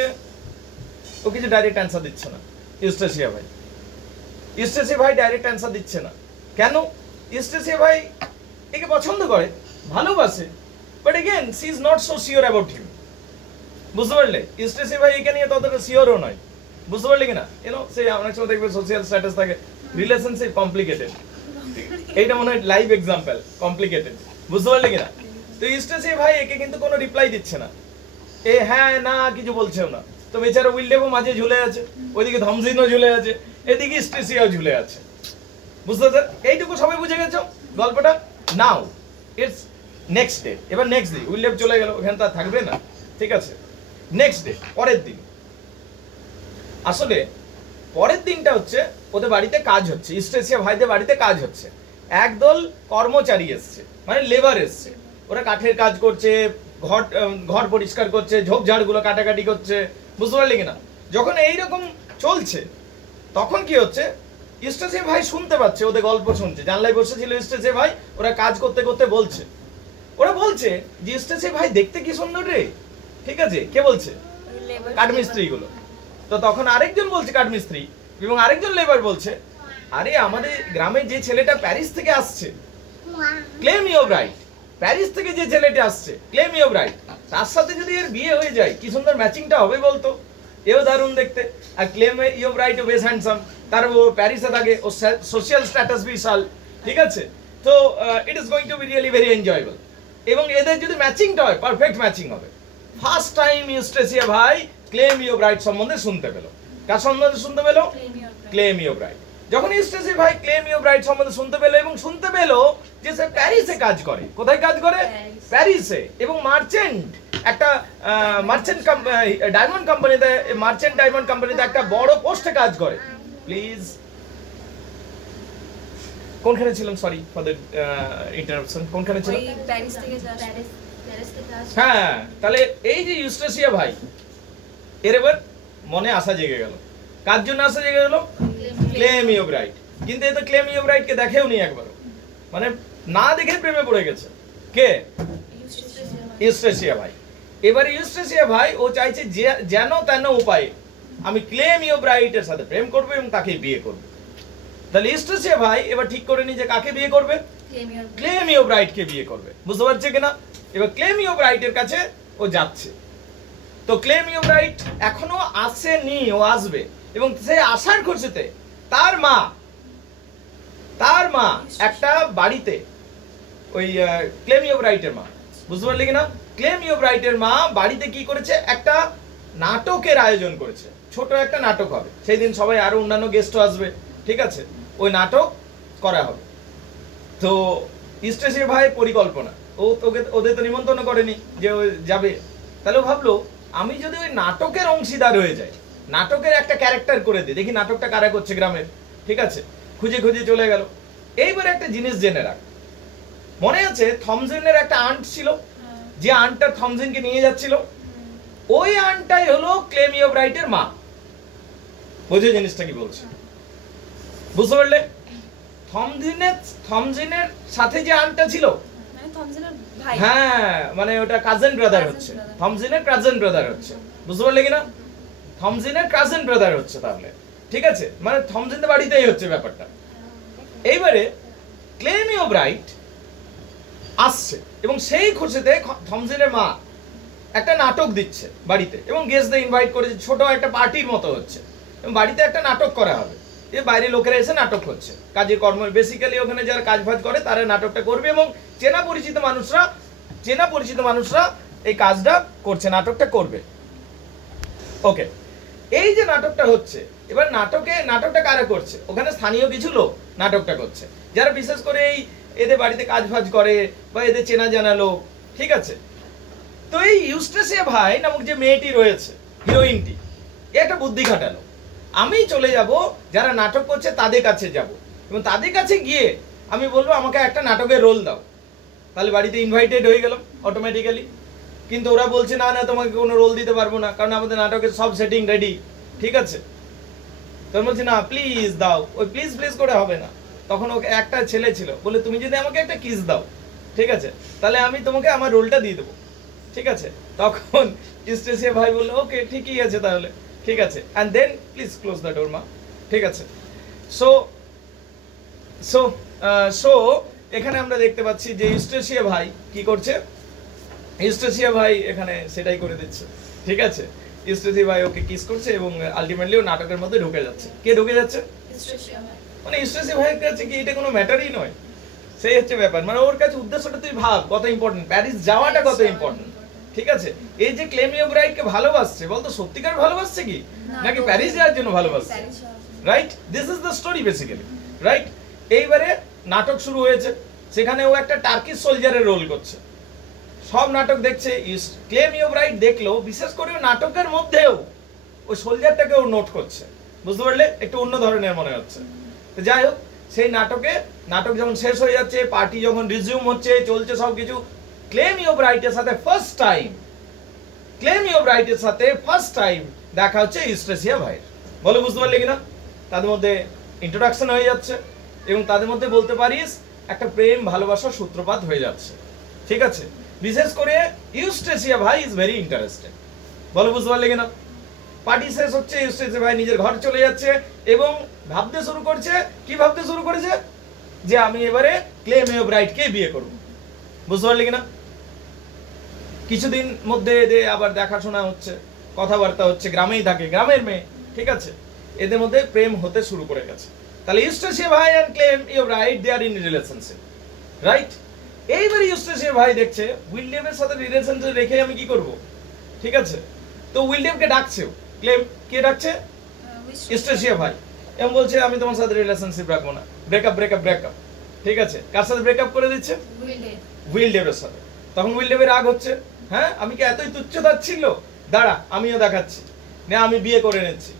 ও কিছু ডাইরেক্ট অ্যান্সার দিচ্ছে না। ইউস্টেসিয়া ভাই ডাইরেক্ট অ্যান্সার দিচ্ছে না। কেন? ইউস্টেসিয়া ভাই একে পছন্দ করে, ভালোবাসে, but again she is not so sure about him. বুঝতে পারলে? ইউস্টেসিয়া ভাই একে নিয়ে ততটা শিওরও নয়। বুঝতে পারলে কিনা? ইউনো, সে অনেক সময় দেখবে সোশ্যাল স্ট্যাটাস থাকে, রিলেশনশিপ কমপ্লিকেটেড। এইটা মনে হয় লাইভ এক্সাম্পল, কমপ্লিকেটেড। বুঝতে পারলে কিনা? তো ইউস্টেসিয়া ভাই একে কিন্তু কোনো রিপ্লাই দিচ্ছে না, এ হ্যাঁ না কিছু বলছেও না। তো বেচারা উইলডেভও মাঝে ঝুলে আছে, ওইদিকে থমজিনও ঝুলে আছে, এদিকে ইউস্টেসিয়াও ঝুলে আছে। বুঝতে পারছো? এইটুকু সবাই বুঝে গেছো গল্পটা? Now it's next day. এবার নেক্সট ডে উইলডেভ চলে গেল, ওখানে তো থাকবে না। ঠিক আছে? নেক্সট ডে, পরের দিন। আসলে পরের দিনটা হচ্ছে ওদের বাড়িতে কাজ হচ্ছে, ইউস্টেসিয়া ভাইদের বাড়িতে কাজ হচ্ছে। একদল কর্মচারী এসছে, মানে লেবার এসছে। ওরা কাঠের কাজ করছে, ঘর পরিষ্কার করছে, ঝোপঝাড়গুলো কাটাকাটি করছে। বুঝতে পারলি কিনা? যখন এইরকম চলছে তখন কি হচ্ছে, ইউস্টেসিয়া ভাই শুনতে পাচ্ছে, ওদের গল্প শুনছে, জানলায় বসেছিল ইউস্টেসিয়া ভাই, ওরা কাজ করতে করতে বলছে, ওরা বলছে যে ইউস্টেসিয়া ভাই দেখতে কি সুন্দর রে। ঠিক আছে? কে বলছে? কাঠমিস্ত্রি গুলো। তো তখন আরেকজন বলছে কাঠমিস্ত্রি, এবং আরেকজন লেবার বলছে, আরে আমাদের গ্রামে যে ছেলেটা প্যারিস থেকে আসছে, ক্লেম ইওর রাইট, প্যারিস থেকে যে ছেলেটা আসছে ক্লেম ইওর রাইট, তার সাথে যদি এর বিয়ে হয়ে যায় কি সুন্দর ম্যাচিংটা হবে বলতো, এও দারুণ দেখতে। আর ক্লেম ইওর রাইট ও বেশ হ্যান্ডসাম, তার ও প্যারিসে থাকে, ও সোশ্যাল স্ট্যাটাস বিশাল। ঠিক আছে? তো it is going to be really very enjoyable. এবং এদের যদি ম্যাচিংটা হয়, পারফেক্ট ম্যাচিং হবে। ফার্স্ট টাইম ইউস্টেসিয়া ভাই ক্লেম ইওর রাইট সম্বন্ধে শুনতে পেল। কার সম্বন্ধে শুনতে পেল? Claim your right. যখন ইউস্টেসিয়া ভাই ক্লেম ইওর রাইট সম্বন্ধে শুনতে পেল, এবং শুনতে পেল যে সে প্যারিসে কাজ করে। কোথায় কাজ করে? প্যারিসে। এবং মার্চেন্ট, একটা মার্চেন্ট ডায়মন্ড কোম্পানিতে, মার্চেন্ট ডায়মন্ড কোম্পানিতে একটা বড় পোস্টে কাজ করে। প্লিজ, কোনখানে ছিলাম? Sorry for the interruption. কোনখানে ছিলাম? প্যারিস থেকে হ্যাঁ, তাহলে এই যে ইউস্টেসিয়া ভাই, এর এবার মনে আশা জেগে গেল। কার জন্য আশা জেগে গেল? Claim your right. কিন্তু এ তো ক্লেম ইওর রাইট কে দেখেও নি একবারও, মানে না দেখে প্রেমে পড়ে গেছে। কে? ইউস্টেসিয়া ভাই। এবার ইউস্টেসিয়া ভাই ও চাইছে যেন তেন উপায়ে আমি ক্লেম ইওর রাইটের সাথে প্রেম করবো এবং তাকে বিয়ে করবো। তাহলে ইউস্টেসিয়া ভাই এবার ঠিক করে নি যে কাকে বিয়ে করবে? ক্লেম ইওর রাইট কে বিয়ে করবে। বুঝতে পারছে কিনা? এবার ক্লেম ইওর রাইটের কাছে ও যাচ্ছে। তো ক্লেম ইওর রাইট এখনো আসেনি, ও আসবে। এবং সে আসার খুশিতে তার মা একটা বাড়িতে, ওই ক্লেম ইওর রাইটের মা, বুঝতে পারলি কিনা? ক্লেম ইওর রাইটের মা বাড়িতে কি করেছে, একটা নাটকের আয়োজন করেছে। ছোট একটা নাটক হবে সেই দিন, সবাই আরো অন্যান্য গেস্টও আসবে। ঠিক আছে? ওই নাটক করা হবে। তো ইউস্টেসিয়া ভাই পরিকল্পনা, ওদের তো নিমন্ত্রণ করেনি যে ও যাবে। তাহলে ভাবলো আমি যদি ওই নাটকের অংশীদার হয়ে যাই, নাটকের একটা ক্যারেক্টার করে দিই, দেখি নাটকটা কারা করছে গ্রামের। ঠিক আছে? খুঁজে খুঁজে চলে গেল। এইবার একটা জিনিস জেনে রাখ, মনে আছে থমজিনের একটা আন্ট ছিল, যে আন্টটা থমজিনকে নিয়ে যাচ্ছিল, ওই আন্টটাই হলো ক্লেম ইওর রাইটের মা। বুঝে জিনিসটা কি বলছে? বুঝতে পারলে? থমজিনের সাথে যে আন্টটা ছিল, হ্যাঁ, মানে ওটা কাজিন ব্রাদার হচ্ছে, থমজিনের কাজিন ব্রাদার হচ্ছে। বুঝতে পারলে কিনা? থমজিনের কাজিন ব্রাদার হচ্ছে তাহলে। ঠিক আছে? মানে থমজিনের বাড়িতেই হচ্ছে ব্যাপারটা। এইবারে ক্লেম ইওর রাইট আসছে, এবং সেই খুশিতে থমজিনের মা একটা নাটক দিচ্ছে বাড়িতে, এবং গেস্টদের ইনভাইট করেছে, ছোট একটা পার্টির মতো হচ্ছে, এবং বাড়িতে একটা নাটক করা হবে। যে বাইরে লোকেরা এসে নাটক করছে, কাজে কর্ম, বেসিক্যালি ওখানে যারা কাজ ফাজ করে তারা নাটকটা করবে এবং চেনা পরিচিত মানুষরা এই কাজটা করছে, নাটকটা করবে। ওকে, এই যে নাটকটা হচ্ছে, এবার নাটকটা কারা করছে? ওখানে স্থানীয় কিছু লোক নাটকটা করছে, যারা বিশেষ করে এই এদের বাড়িতে কাজ ফাজ করে বা এদের চেনা জানা লোক, ঠিক আছে? তো এই ইউস্ট্রেসিয়া ভাই নামক যে মেয়েটি রয়েছে, হিরোইনটি, একটা বুদ্ধি খাটালো, আমি চলে যাব যারা নাটক করছে তাদের কাছে যাব এবং তাদের কাছে গিয়ে আমি বলবো আমাকে একটা নাটকের রোল দাও, তাহলে বাড়িতে ইনভাইটেড হয়ে গেলাম অটোমেটিক্যালি। কিন্তু ওরা বলছে না তোমাকে কোনো রোল দিতে পারবো না, কারণ আমাদের নাটকের সব সেটিং রেডি, ঠিক আছে? তখন বলছি না প্লিজ দাও, ওই প্লিজ করে হবে না। তখন ওকে একটা ছেলে ছিল, বলে তুমি যদি আমাকে একটা কিস দাও, ঠিক আছে, তাহলে আমি তোমাকে আমার রোলটা দিয়ে দেবো, ঠিক আছে? তখন ইউস্ট্রেসিয়া ভাই বললো ওকে ঠিকই আছে তাহলে, ঠিক আছে, and then please close the door মা, ঠিক আছে? সো এখানে আমরা দেখতে পাচ্ছি যে ইউস্ট্রেসিয়া ভাই কি করছে, ইউস্ট্রেসিয়া ভাই এখানে সেটাই করে দিচ্ছে, ঠিক আছে? ইউস্ট্রেসিয়া ভাই ওকে কিস করছে এবং আলটিমেটলি ও নাটকের মধ্যে ঢুকে যাচ্ছে। কে ঢুকে যাচ্ছে? মানে ইউস্ট্রেসিয়া ভাইয়ের কাছে কি এটা কোনো ম্যাটারই নয়, সেই হচ্ছে ব্যাপার। মানে ওর কাছে উদ্দেশ্যটা তুই ভাব কত ইম্পর্টেন্ট, প্যারিস যাওয়াটা কত ইম্পর্টেন্ট, ঠিক আছে? এই যে ক্লেমি ওব্রাইটকে ভালোবাসছে, বলতো সত্যিকার ভালোবাসছে কি নাকি প্যারিস যাওয়ার জন্য ভালোবাসছে? Right, this is the story basically, right? এইবারে নাটক শুরু হয়েছে, সেখানে ও একটা টার্কিশ সোলজারের রোল করছে। সব নাটক দেখছে, ক্লেমি ওব্রাইট দেখলো, বিশেষ করে নাটকের মধ্যেও ওই সোলজারটাকে ও নোট করছে, বুঝতে পারলে? একটু অন্য ধরনের মনে হচ্ছে। তো যাই হোক, সেই নাটক যখন শেষ হয়ে যাচ্ছে, পার্টি যখন রিজিউম হচ্ছে, চলছে সবকিছু, ক্লেমি ওব্রাইটের সাথে ফার্স্ট টাইম দেখা হচ্ছে ইউস্ট্রেসিয়া ভাইয়ের। বলে বুঝতে পারলে কিনা? তাদের মধ্যে ইন্ট্রোডাকশন হয়ে যাচ্ছে এবং তাদের মধ্যে বলতে পারিস একটা প্রেম ভালোবাসার সূত্রপাত হয়ে যাচ্ছে, ঠিক আছে? বিশেষ করে ইউস্ট্রেসিয়া ভাই ইজ ভেরি ইন্টারেস্টেড। বলে বুঝতে পারলে কিনা? পার্টি শেষ হচ্ছে, ইউস্ট্রেসিয়া ভাই নিজের ঘর চলে যাচ্ছে এবং ভাবতে শুরু করেছে যে আমি এবারে ক্লেমি ওব্রাইটকে বিয়ে করব। বুঝতে পারলে কিনা? কিছুদিন মধ্যে এদের আবার দেখাশোনা হচ্ছে, কথাবার্তা হচ্ছে, গ্রামেই থাকে, গ্রামের মেয়ে, ঠিক আছে? এদের মধ্যে প্রেম হতে শুরু করে গেছে। তাহলে ইউস্ট্রেসিয়া ভাই and Clym Yeobright they are in relationship, right? এইবারে ইউস্ট্রেসিয়া ভাই দেখছে উইলিয়ামের সাথে রিলেশনশিপ রেখে আমি কি করব, ঠিক আছে? তো উইলিয়ামকে ডাকছে, কে ডাকছে? ইউস্ট্রেসিয়া ভাই, এবং বলছে আমি তোমার সাথে রিলেশনশিপ রাখবো না, ব্রেকআপ, ঠিক আছে? কার সাথে ব্রেকআপ করে দিচ্ছে? উইলডেভের সাথে। তখন উইলডেভের রাগ হচ্ছে, হ্যাঁ আমি কি এতই তুচ্ছতার ছিল, দাঁড়া আমিও দেখাচ্ছি, না আমি বিয়ে করে নিচ্ছি।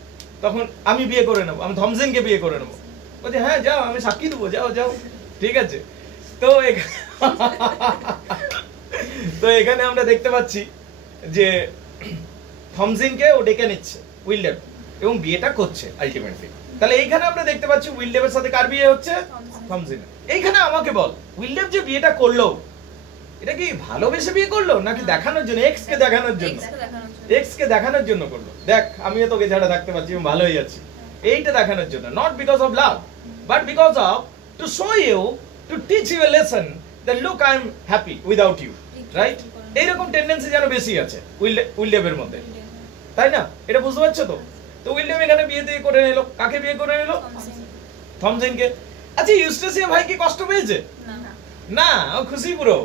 তখন আমি বিয়ে করে নেবো, আমি থমসেনকে বিয়ে করে নেবো। বলছে হ্যাঁ যাও, আমি সাক্ষী দেবো, যাও, ঠিক আছে? তো এখানে আমরা দেখতে পাচ্ছি যে থমসেনকে ও ডেকে নিচ্ছে উইলডেভ এবং বিয়েটা করছে আলটিমেটলি। তাহলে এইখানে আমরা দেখতে পাচ্ছি উইলডেভের সাথে কার বিয়ে হচ্ছে? থমসেনের। এইখানে আমাকে বল, উইলডেভ যে বিয়েটা করলো এটা কি ভালোবেসে বিয়ে করলো নাকি দেখানোর জন্য, এক্স কে দেখানোর জন্য করলো? দেখ আমিও তোকে ছাড়া থাকতে পারছি এবং ভালো হয়ে যাচ্ছি, এইটা দেখানোর জন্য, not because of love but because of to show you, to teach you a lesson that look I am happy without you, right? এইরকম টেন্ডেন্সি যেন বেশি আছে উইলডেভের মধ্যে, তাই না? এটা বুঝতে পারছো তো? তো উইলডেভ এখানে বিয়ে করে নিল, কাকে বিয়ে করে নিল? থমসেনকে। আচ্ছা ইউস্ট্রেসিয়া ভাই কি কষ্ট পেয়েছে? না, ও খুশি পুরো।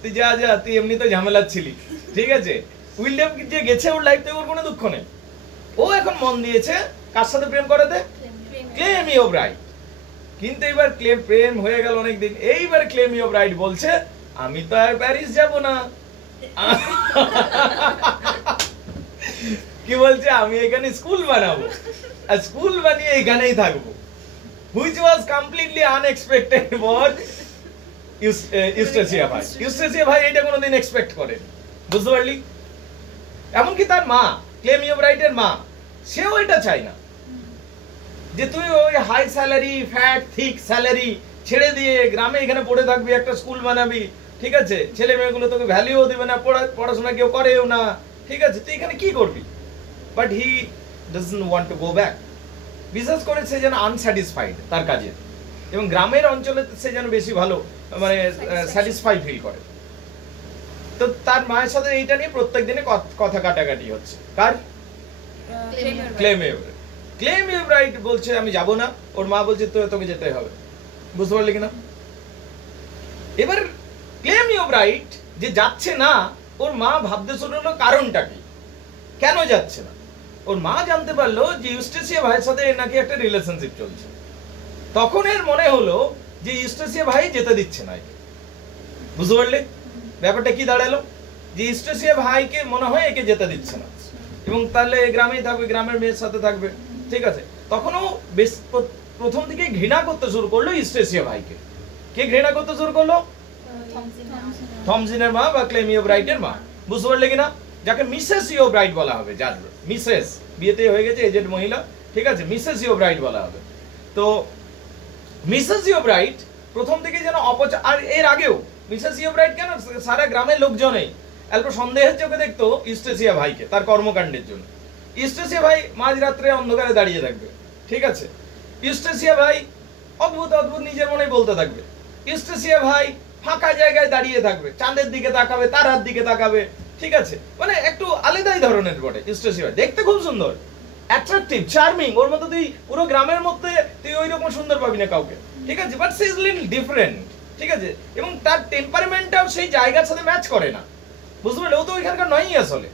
তুই যা তুই এমনি তো ঝামেলা ছিলি, ঠিক আছে? উইলডেভ যে গেছে ওর লাইফ থেকে ওর কোনো দুঃখ নেই, ও এখন মন দিয়েছে কার সাথে প্রেম করাতে? ক্লেমি ওব্রাইট। কিন্তু এবার প্রেম হয়ে গেল অনেকদিন, এইবার ক্লেমি ওব্রাইট বলছে আমি তো আর প্যারিস যাব না। কি বলছে? আমি এখানে স্কুল বানাবো আর স্কুল বানিয়ে এখানেই থাকবো, which was completely unexpected for ইউস্ট্রেসিয়া ভাই এটা কোনোদিন এক্সপেক্ট করেন, বুঝতে পারলি? এমনকি তার মা, ক্লেমি ওব্রাইটের মা, সেও এটা চায় না যে তুই ওই high salary, fat thick salary ছেড়ে দিয়ে গ্রামে এখানে পড়ে থাকবি, একটা স্কুল বানাবি, ঠিক আছে? ছেলে মেয়েগুলো তোকে ভ্যালিউও দিবে না, পড়াশোনা কেউ করেও না, ঠিক আছে? তুই এখানে কি করবি? But he doesn't want to go back. বিশেষ করে সে যেন আনস্যাটিসফাইড তার কাজে, এবং গ্রামের অঞ্চলে সে যেন বেশি ভালো মানে স্যাটিসফাই ফিল করে। তো তার মায়ের সাথে এইটা নিয়ে প্রত্যেক দিনে কথা কাটাকাটি হচ্ছে। কার? ক্লেমি ওব্রাইট। ক্লেম ইউর রাইট বলছে আমি যাব না, ওর মা বলছে তোকে যেতে হবে। বুঝতে পারলি কিনা? এবার ক্লেম ইউর রাইট যে যাচ্ছে না, ওর মা ভাবতে শুরু হলো কারণটা কি, কেন যাচ্ছে না। ওর মা জানতে পারলো যে ইউস্টেসিয়া ভাইয়ের সাথে এর নাকি একটা রিলেশনশিপ চলছে। তখন এর মনে হলো যে ইউস্টেসিয়া ভাই যেতে দিচ্ছে না একে। বুঝতে পারলে ব্যাপারটা কি দাঁড়ালো? যে ইউস্টেসিয়া ভাইকে মনে হয় একে যেতে দিচ্ছে না, এবং তাহলে গ্রামেই থাকবে, গ্রামের মেয়ের সাথে থাকবে, ঠিক আছে। তখনও বেশ প্রথম থেকে ঘৃণা করতে শুরু করলো ইউস্টেসিয়া ভাইকে। কে ঘৃণা করতে শুরু করলো? থমসিনের মা বা ক্লেম ইউর রাইটের মা। বুঝতে পারলে কিনা? যাকে মিসেস ইউর রাইট বলা হবে, যার মিসেস বিয়েতে হয়ে গেছে, এজেড মহিলা, ঠিক আছে, মিসেস ইউর রাইট বলা হবে। তো মিসেস ইউর রাইট প্রথম থেকে যেন আর এর আগেও মিসেস ইউর রাইট কেন সারা গ্রামের লোকজনেই অল্প সন্দেহের চোখে দেখতো ইউস্টেসিয়া ভাইকে তার কর্মকাণ্ডের জন্য। ইউস্টেসিয়া ভাই মাঝরাত্রে অন্ধকারে দাঁড়িয়ে থাকবে, ঠিক আছে। ইউস্টেসিয়া ভাই অদ্ভুত অদ্ভুত নিজের মনে বলতে থাকবে। ইউস্টেসিয়া ভাই ফাঁকা জায়গায় দাঁড়িয়ে থাকবে, চাঁদের দিকে তাকাবে, তারার দিকে তাকাবে, ঠিক আছে। মানে একটু আলাদাই ধরনের বটে ইউস্টেসিয়া ভাই, দেখতে খুব সুন্দর, অ্যাট্রাকটিভ, চার্মিং। ওর মতো তুই পুরো গ্রামের মধ্যে তুই ওই রকম সুন্দর পাবি না কাউকে, ঠিক আছে। But she is little different, ঠিক আছে। এবং তার টেম্পারমেন্টটাও সেই জায়গার সাথে ম্যাচ করে না। বুঝতে পারলি? ও তো ওইখানকার নয়ই আসলে।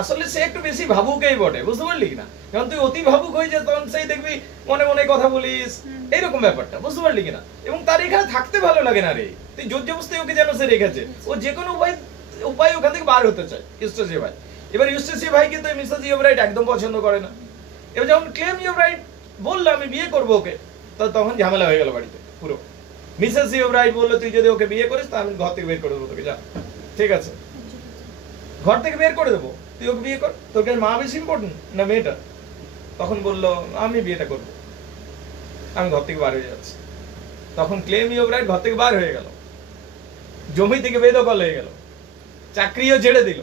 আসলে সে একটু বেশি ভাবুকই বটে, বুঝতে পারলি কিনা? যখন তুই অতি ভাবুক হয়ে যায় তখন সেই দেখবি মনে মনে কথা বলিস, এইরকম ব্যাপারটা, বুঝতে পারলি কিনা? এবং তার এখানে থাকতে ভালো লাগে না রে, তুই জোর জবরদস্তি ওকে যেন সে রেখেছে, ও যে কোনো উপায় ওখান থেকে বার হতে চায় ইউস্টেসিয়া ভাই। এবার ইউস্টেসিয়া ভাই কিন্তু মিসেস ইউর রাইট একদম পছন্দ করে না। এবার যখন ক্লেম ইউর রাইট বললো আমি বিয়ে করবো ওকে, তখন ঝামেলা হয়ে গেল বাড়িতে পুরো। মিসেস ইউর রাইট বললো তুই যদি ওকে বিয়ে করিস তাহলে আমি ঘর থেকে বের করে দেবো তোকে, যা, ঠিক আছে, ঘর থেকে বের করে দেবো, তুই ওকে বিয়ে কর, তোর কাছে মা বেশি ইম্পর্টেন্ট না মেয়েটা? তখন বললো আমি বিয়েটা করবো, আমি ঘর থেকে বার হয়ে যাচ্ছি। তখন ক্লেম ইউর রাইট ঘর থেকে বার হয়ে গেল, জমি থেকে বেদখল হয়ে গেল, চাকরিও ছেড়ে দিল,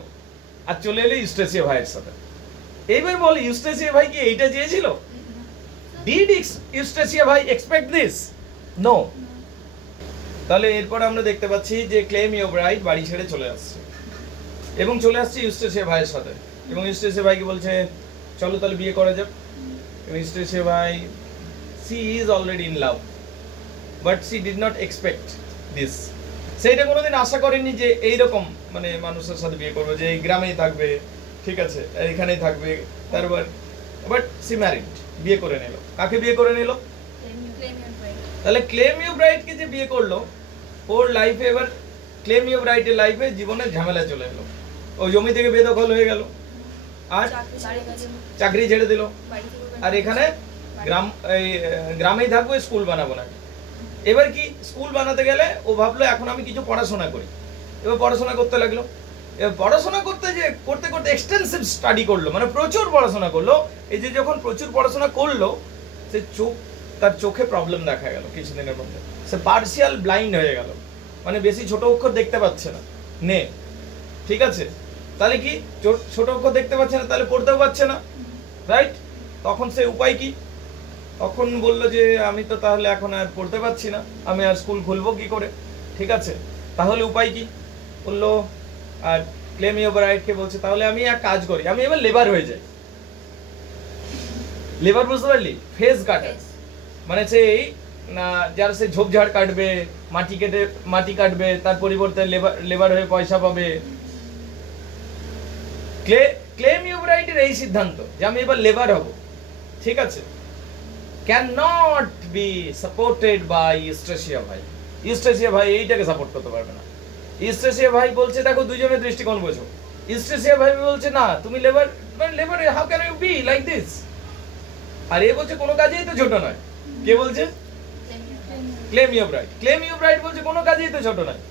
আর চলে এলো ইউস্টেসিয়া ভাইয়ের সাথে। এইবার বল ইউস্টেসিয়া ভাই কি এইটা চেয়েছিল? ডিড ইউস্টেসিয়া ভাই এক্সপেক্ট দিস? নো। তাহলে এরপর আমরা দেখতে পাচ্ছি যে ক্লেম ইউর রাইট বাড়ি ছেড়ে চলে আসছে, এবং চলে আসছে ইউস্টেসিয়া ভাইয়ের সাথে, এবং ইউস্টেসিয়া ভাইকে বলছে চলো তাহলে বিয়ে করা যাক। এবং ইউস্টেসিয়া ভাই, she is already in love, but she did not expect this. সেইটা কোনোদিন আশা করেনি যে এইরকম মানে মানুষের সাথে বিয়ে করবে, যে এই গ্রামেই থাকবে, ঠিক আছে, এখানেই থাকবে। তারপর বাট সি ম্যারিড, বিয়ে করে নিল। কাকে বিয়ে করে নিল? তাহলে ক্লেম ইউর রাইটকে যে বিয়ে করলো, ওর লাইফে এবার ক্লেম ইউর রাইটের লাইফে জীবনের ঝামেলা চলে এলো। ও জমি থেকে বেদখল হয়ে গেল, আর চাকরি ছেড়ে দিল, আর এখানে গ্রামেই থাকবো, স্কুল বানাবো না। এবার কি স্কুল বানাতে গেলে ও ভাবলো এখন আমি কিছু পড়াশোনা করি। এবার পড়াশোনা করতে লাগলো। এবার পড়াশোনা করতে করতে এক্সটেন্সিভ স্টাডি করলো, মানে প্রচুর পড়াশোনা করলো। এই যে যখন প্রচুর পড়াশোনা করলো, সে তার চোখে প্রবলেম দেখা গেল কিছুদিনের মধ্যে। সে পার্শিয়াল ব্লাইন্ড হয়ে গেল, মানে বেশি ছোট অক্ষর দেখতে পাচ্ছে না, ঠিক আছে। তাহলে কি ছোট অক্ষর দেখতে পাচ্ছে না, তাহলে পড়তেও পাচ্ছে না, রাইট? তখন সে উপায় কি? তখন বললো যে আমি তো তাহলে এখন আর পড়তে পারছি না, আমি আর স্কুল খুলবো কি করে, ঠিক আছে। তাহলে উপায় কি? বললো, আর ক্লেম ইউর রাইটকে বলছে তাহলে আমি এক কাজ করি, আমি এবার লেবার হয়ে যাই। লেবার বুঝতে পারলি? ফেজ কাটার, মানে সেই না যারা সে ঝোপঝাড় কাটবে, মাটি কাটবে, তার পরিবর্তে লেবার হয়ে পয়সা পাবে। ক্লেম ইউর রাইটের এই সিদ্ধান্ত যে আমি এবার লেবার হব, ঠিক আছে, cannot be supported by ইউস্টেসিয়া ভাই। ইউস্টেসিয়া ভাই এইটাকে সাপোর্ট করতে পারবে না। ইউস্টেসিয়া ভাই বলছে দেখো দুজনের দৃষ্টিকোণ বোঝো। ইউস্টেসিয়া ভাই বলছে না তুমি labour, how can you be like this? আর এ বলছে কোনো কাজেই তো ছোট নয়। কে বলছে? Claim your right. Claim your right বলছে কোনো কাজেই তো ছোট নয়।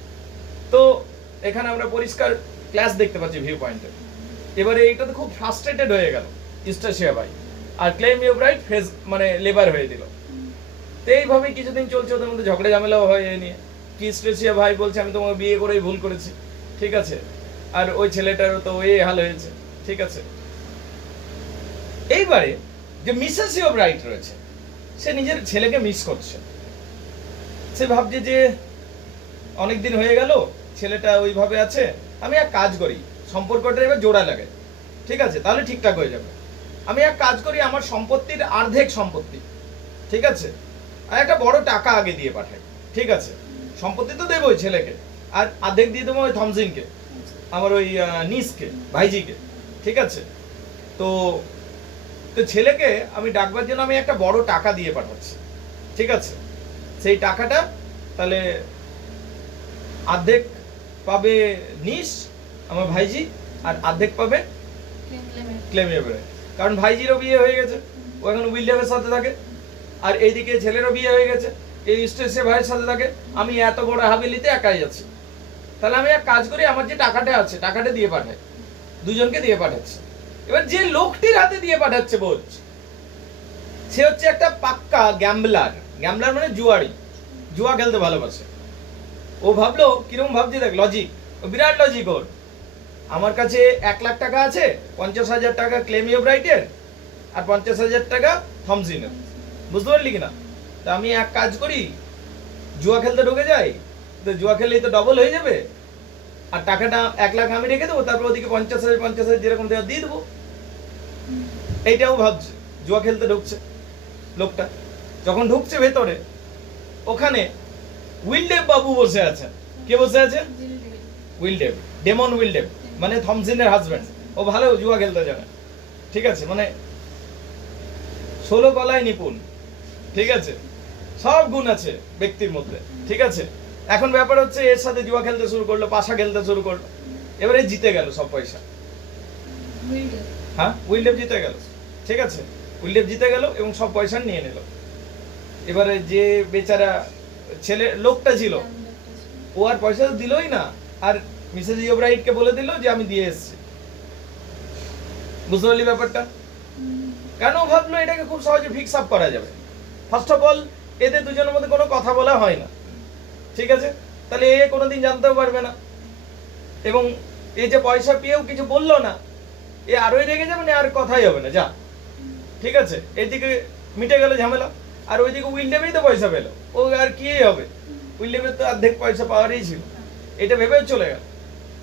তো এখানে আমরা পরিষ্কার ক্লাস দেখতে পাচ্ছি ভিউ পয়েন্টে। এবারে এইটাতে খুব ফ্রাস্ট্রেটেড হয়ে গেল ইউস্টেসিয়া ভাই, আর ক্লেম ইউর রাইট ফেজ মানে লেবার হয়ে দিল। তো এইভাবেই কিছুদিন চলছে, ওদের মধ্যে ঝগড়া ঝামেলাও হয় এ নিয়ে। ইউস্টেসিয়া ভাই বলছে আমি তোমাকে বিয়ে করেই ভুল করেছি, ঠিক আছে, আর ওই ছেলেটারও তো ওই হাল হয়েছে, ঠিক আছে। এইবারে যে মিসেস ইউর রাইট রয়েছে, সে নিজের ছেলেকে মিস করছে। সে ভাবছে যে অনেকদিন হয়ে গেল ছেলেটা ওইভাবে আছে, আমি এক কাজ করি সম্পর্কটা এবার জোড়া লাগে, ঠিক আছে, তাহলে ঠিকঠাক হয়ে যাবে। আমি এক কাজ করি, আমার সম্পত্তির অর্ধেক সম্পত্তি, ঠিক আছে, আর একটা বড় টাকা আগে দিয়ে পাঠাই, ঠিক আছে, সম্পত্তি তো দেবো ওই ছেলেকে, আর অর্ধেক দিয়ে দেবো ওই থমসিনকে, আমার ওই নিসকে, ভাইজিকে, ঠিক আছে। তো তো ছেলেকে আমি ডাকবার জন্য আমি একটা বড় টাকা দিয়ে পাঠাচ্ছি, ঠিক আছে। সেই টাকাটা তাহলে অর্ধেক পাবে নিস আমার ভাইজি, আর অর্ধেক পাবে ক্লেমিও ব্রাইট, কারণ ভাইজিরও বিয়ে হয়ে গেছে, ও এখন উইলিয়ামের সাথে থাকে, আর এইদিকে ছেলেরও বিয়ে হয়ে গেছে, এই ইউস্টেসিয়া ভাইয়ের সাথে থাকে, আমি এত বড় হাভেলিতে একাই যাচ্ছি। তাহলে আমি এক কাজ করি, আমার যে টাকাটা আছে টাকাটা দিয়ে পাঠাই, দুজনকে দিয়ে পাঠাচ্ছে। এবার যে লোকটির হাতে দিয়ে পাঠাচ্ছে বোঝ, সে হচ্ছে একটা পাক্কা গ্যাম্বলার, গ্যাম্বলার মানে জুয়ারি, জুয়া খেলতে ভালোবাসে। ও ভাবলো কিরকম ভাবছি দেখ, লজিক, বিরাট লজিক ওর। আমার কাছে 1 লাখ টাকা আছে, 50,000 টাকা ক্লেমিও ব্রাইটের আর 50,000 টাকা থমসিনের, বুঝতে পারলি কিনা। তা আমি এক কাজ করি, জুয়া খেলতে ঢুকে যাই, তো জুয়া খেললেই তো ডবল হয়ে যাবে, আর টাকাটা 1 লাখ আমি রেখে দেবো, তারপর ওদিকে 50,000 যেরকম দেওয়া দিয়ে দেবো। এইটাও ভাবছে, জুয়া খেলতে ঢুকছে লোকটা। যখন ঢুকছে ভেতরে, ওখানে উইলডেভ বাবু বসে আছেন। কে বসে আছে? উইলডেভ, ডেমন উইলডেভ, মানে থমসিনের হাজবেন্ড। ও ভালো জুয়া খেলতে জানে, ঠিক আছে, মানে 16 কলায় নিপুণ, ঠিক আছে, সব গুণ আছে ব্যক্তির মধ্যে, ঠিক আছে। এখন ব্যাপার হচ্ছে এর সাথে জুয়া খেলতে শুরু করলো, পাশা খেলতে শুরু করলো, এবারে জিতে গেল সব পয়সা। হ্যাঁ, উইলডেভ জিতে গেল, ঠিক আছে, উইলডেভ জিতে গেল এবং সব পয়সা নিয়ে নিল। এবারে যে বেচারা ছেলে লোকটা ছিল, ও আর পয়সা তো দিলই না, আর মিসেস ইওব্রাইটকে বলে দিল যে আমি দিয়ে এসেছি। বুঝতে পারলি ব্যাপারটা? কেন ভাবলো এটাকে খুব সহজে ফিক্স আপ করা যাবে। ফার্স্ট অফ অল, এদের দুজনের মধ্যে কোনো কথা বলা হয় না, ঠিক আছে, তাহলে এ কোনোদিন জানতেও পারবে না, এবং এই যে পয়সা পেয়েও কিছু বললো না, এ আরোই রেগে যাবে না, আর কথাই হবে না, যা, ঠিক আছে। এইদিকে মিটে গেল ঝামেলা, আর ওইদিকে উইলডেভেই তো পয়সা পেলো, ও আর কি হবে, উইলডেভের তো অর্ধেক পয়সা পাওয়ারই ছিল, এটা ভেবেও চলে গেল।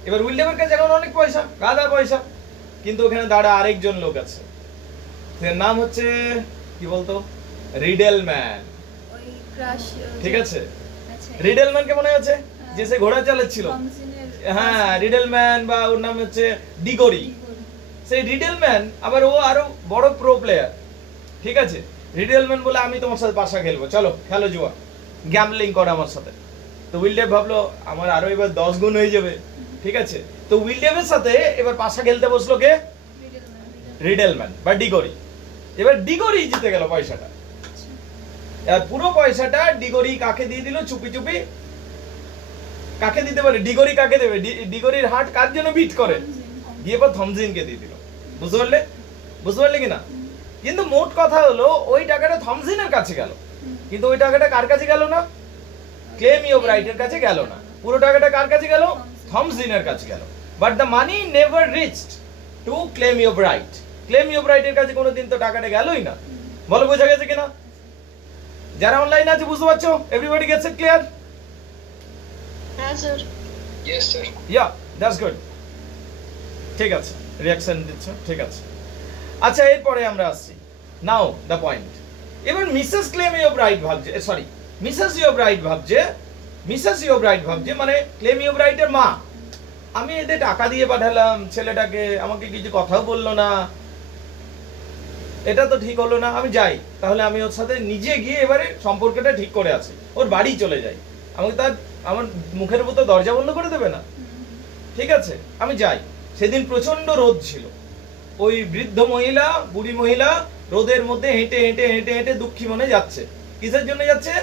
এবার উইলডেভের কাছে এখন অনেক পয়সা, গাদা পয়সা, কিন্তু ওখানে দাঁড়া আরেকজন লোক আছে, তার নাম হচ্ছে কি বলতো, রিডেলম্যান, ঠিক আছে। রিডেলম্যান কে মনে আছে, যে সে ঘোড়া চালাচ্ছিল, হ্যাঁ, রিডেলম্যান, বা ওর নাম হচ্ছে ডিগোরি। সেই রিডেলম্যান আবার ও আরো বড় প্রো প্লেয়ার, ঠিক আছে। রিডেলম্যান বলে আমি তোমার সাথে পাশা খেলবো, চলো খেলো জুয়া, গ্যাম্বলিং করো আমার সাথে। তো উইলডেভ ভাবলো আমার আরো এবার 10 গুণ হয়ে যাবে, ঠিক আছে। তো উইলডেভের সাথে এবার পাশা খেলতে বসলো কে? রিডেলম্যান বা ডিগোরি। এবার ডিগোরি জিতে গেল পয়সাটা, আর পুরো পয়সাটা ডিগোরি কাকে দিয়ে দিল চুপি চুপি। কাকে দিতে পারে ডিগোরি, কাকে দেবে? ডিগোরির হার্ট কার জন্য বিট করে, দিয়ে পর থমসিনকে দিয়ে দিল। বুঝতে পারলে? বুঝতে পারলে কিনা? কিন্তু মোট কথা হলো ওই টাকাটা থমসিনের কাছে গেল, কিন্তু ওই টাকাটা কার কাছে গেল না? ক্লেমিও ব্রাইটের কাছে গেল না। পুরো টাকাটা কার কাছে গেল? থমসিনের কাছে গেল। But the money never reached to Clym Yeobright. ক্লেমিও ব্রাইটের কাছে কোনোদিন তো টাকাটা গেলই না। বলো বোঝা গেছে কিনা? যারা অনলাইনে আছে বুঝতে পারছো? Everybody gets it clear? হ্যাঁ sir. Yes, sir. Yeah, that's good. ঠিক আছে, রিঅ্যাকশন দিচ্ছ, ঠিক আছে। আচ্ছা, এরপরে আমরা আসছি, নাও দ্য পয়েন্ট। এবার মিসেস ক্লেমিও ব্রাইট ভাবছে, সরি, মিসেস ইওব্রাইট ভাবছে, মানে ক্লেমিও ব্রাইটের মা, আমি এদের টাকা দিয়ে পাঠালাম ছেলেটাকে, আমাকে কিছু কথাও বললো না, এটা তো ঠিক হলো না, আমি যাই, তাহলে আমি ওর সাথে নিজে গিয়ে এবারে সম্পর্কটা ঠিক করে আসি, ওর বাড়ি চলে যাই। আমাকে তার আমার মুখের উপর তো দরজা বন্ধ করে দেবে না, ঠিক আছে, আমি যাই। সেদিন প্রচন্ড রোদ ছিল, ওই বৃদ্ধ মহিলা, বুড়ি মহিলা রোদের মধ্যে হেঁটে হেঁটে হেঁটে হেঁটে দুঃখী মনে যাচ্ছে। কিসের জন্য যাচ্ছে?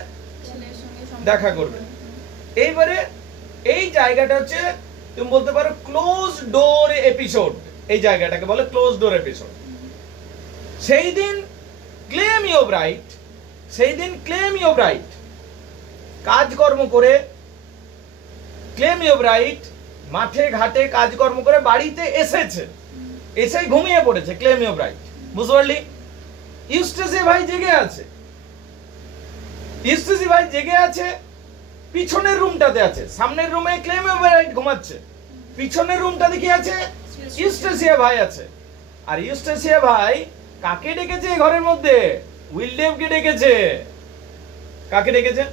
দেখা করবে। এইবারে এই জায়গাটা হচ্ছে তুমি বলতে পারো ক্লোজ ডোর এপিসোড, এই জায়গাটাকে বলে ক্লোজ ডোর এপিসোড। সেই দিন ক্লেমিও ব্রাইট কাজকর্ম করে, ক্লেমিও ব্রাইট মাঠে ঘাটে কাজকর্ম করে বাড়িতে এসেছে, এসে ঘুমিয়ে পড়েছে ক্লেমিও ব্রাইট। বুঝতে পারলি? ইউস্টেসি ভাই জেগে আছে, পিছনের রুমটাতে আছে, সামনের রুমে ক্লেমিও ব্রাইট ঘুমাচ্ছে, পিছনের রুমটাতে কি আছে? ইউস্টেসিয়া ভাই আছে। আর ইউস্টেসিয়া ভাই কাকে ডেকেছে ঘরের মধ্যে? উইলডেভকে ডেকেছে। কাকে ডেকেছে?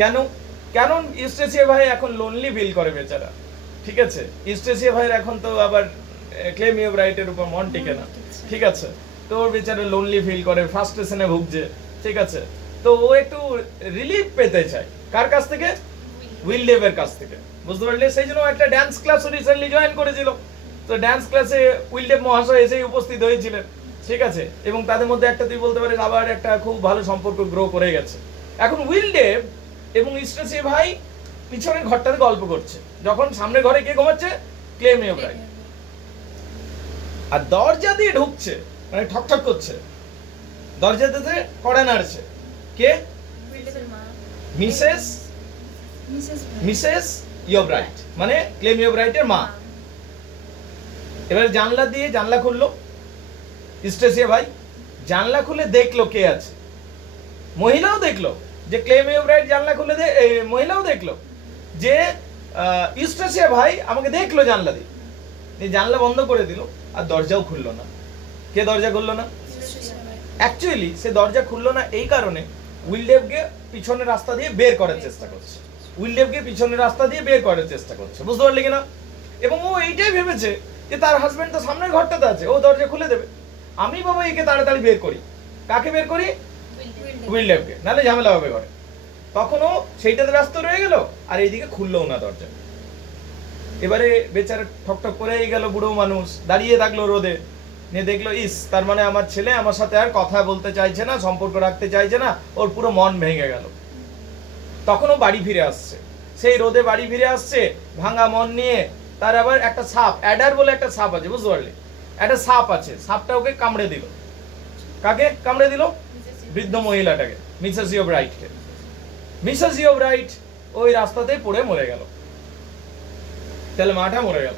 কেন? কেন ইউস্টেসিয়া ভাই এখন লোনলি ফিল করে বেচারা, ঠিক আছে? ইউস্টেসিয়া ভাইয়ের এখন তো আবার ক্লেম ইউর রাইটের উপর মন টিকে না, ঠিক আছে? তো ওর বেচারা লোনলি ফিল করে, ফ্রাস্ট্রেশনে ভুগছে, ঠিক আছে? তো ও একটু রিলিফ পেতে চায় কার কাছ থেকে? উইলডেভের কাছ থেকে, বুঝতে পারলে? সেই জন্য একটা ড্যান্স ক্লাস রিসেন্টলি জয়েন করেছিল। তো ড্যান্স ক্লাসে উইলডেভ মহাশয় এসেই উপস্থিত হয়েছিলেন, ঠিক আছে? এবং তাদের মধ্যে একটা তুই বলতে পারিস আবার একটা খুব ভালো সম্পর্ক গ্রো করে গেছে। এখন উইলডেভ এবং ইউস্টেসিয়া ভাই পিছনের ঘরটাতে গল্প করছে, যখন সামনের ঘরে কে ঘুমাচ্ছে? Claim your right. আর দরজা দিয়ে ঢুকছে, মানে ঠকঠক করছে, দরজাতে কড়া নাড়ছে। কে? মিসেস ইয়োবরাইট, মানে ক্লেম ইয়োবরাইটের মা। এবার জানলা খুললো ইউস্টেসিয়া ভাই, জানলা খুলে দেখলো কে আছে। মহিলাও দেখলো যে ক্লেম ইয়োবরাইট জানলা খুলে মহিলাও দেখলো যে ইউস্টেসিয়া ভাই আমাকে দেখলো জানলা দিয়ে, জানলা বন্ধ করে দিল আর দরজাও খুললো না। কে দরজা খুললো না? অ্যাকচুয়ালি সে দরজা খুললো না এই কারণে উইলডেভকে পিছনের রাস্তা দিয়ে বের করার চেষ্টা করছে, উইলডেভকে পিছনের রাস্তা দিয়ে বের করার চেষ্টা করছে, বুঝতে পারলি কিনা? এবং ও এইটাই ভেবেছে যে তার হাজবেন্ড তো সামনের ঘরটাতে আছে, ও দরজা খুলে দেবে, আমি বাবা একে তাড়াতাড়ি বের করি। কাকে বের করি? উইলডেভকে, নাহলে ঝামেলা হবে ঘরে। তখন ও সেইটাতে ব্যস্ত রয়ে গেল আর এইদিকে খুললোও না দরজা। এবারে বেচারা ঠকঠক করেই গেল, বুড়ো মানুষ দাঁড়িয়ে থাকলো রোদে, নিয়ে দেখলো ইস তার মানে আমার ছেলে আমার সাথে আর কথা বলতে চাইছে না, সম্পর্ক রাখতে চাইছে না, ওর পুরো মন ভেঙে গেল। তখন ও বাড়ি ফিরে আসছে, সেই রোদে বাড়ি ফিরে আসছে ভাঙা মন নিয়ে। তার আবার একটা সাপ, অ্যাডার বলে একটা সাপ আছে, বুঝতে পারলি? একটা সাপ আছে, সাপটা ওকে কামড়ে দিল। কাকে কামড়ে দিল? বৃদ্ধ মহিলাটাকে, মিসেস ইয়োবরাইটকে। মিসেস ইয়োবরাইট ওই রাস্তাতে পড়ে মরে গেল, তাহলে মাটা মরে গেল।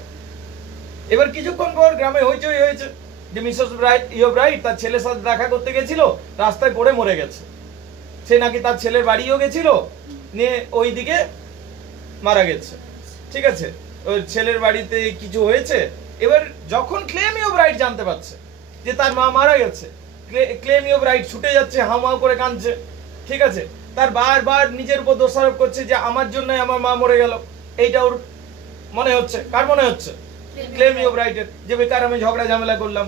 এবার কিছুক্ষণ পর গ্রামে হইচই হয়েছে যে মিসেস ইয়োবরাইট তার ছেলের সাথে দেখা করতে গেছিল, রাস্তায় পড়ে মরে গেছে। সে নাকি তার ছেলের বাড়িও গেছিল, নিয়ে ওই দিকে মারা গেছে, ঠিক আছে? ওই ছেলের বাড়িতে কিছু হয়েছে। এবার যখন ক্লেম ইয়োবরাইট জানতে পারছে যে তার মা মারা গেছে, ক্লেম ইয়োবরাইট ছুটে যাচ্ছে, হাউমাউ করে কাঁদছে, ঠিক আছে? তার বারবার নিজের উপর দোষারোপ করছে যে আমার জন্যই আমার মা মরে গেল। এইটা ওর মনে হচ্ছে, কার মনে হচ্ছে? ক্লেম ইয়োবরাইটের, যে বেকার আমি ঝগড়া ঝামেলা করলাম,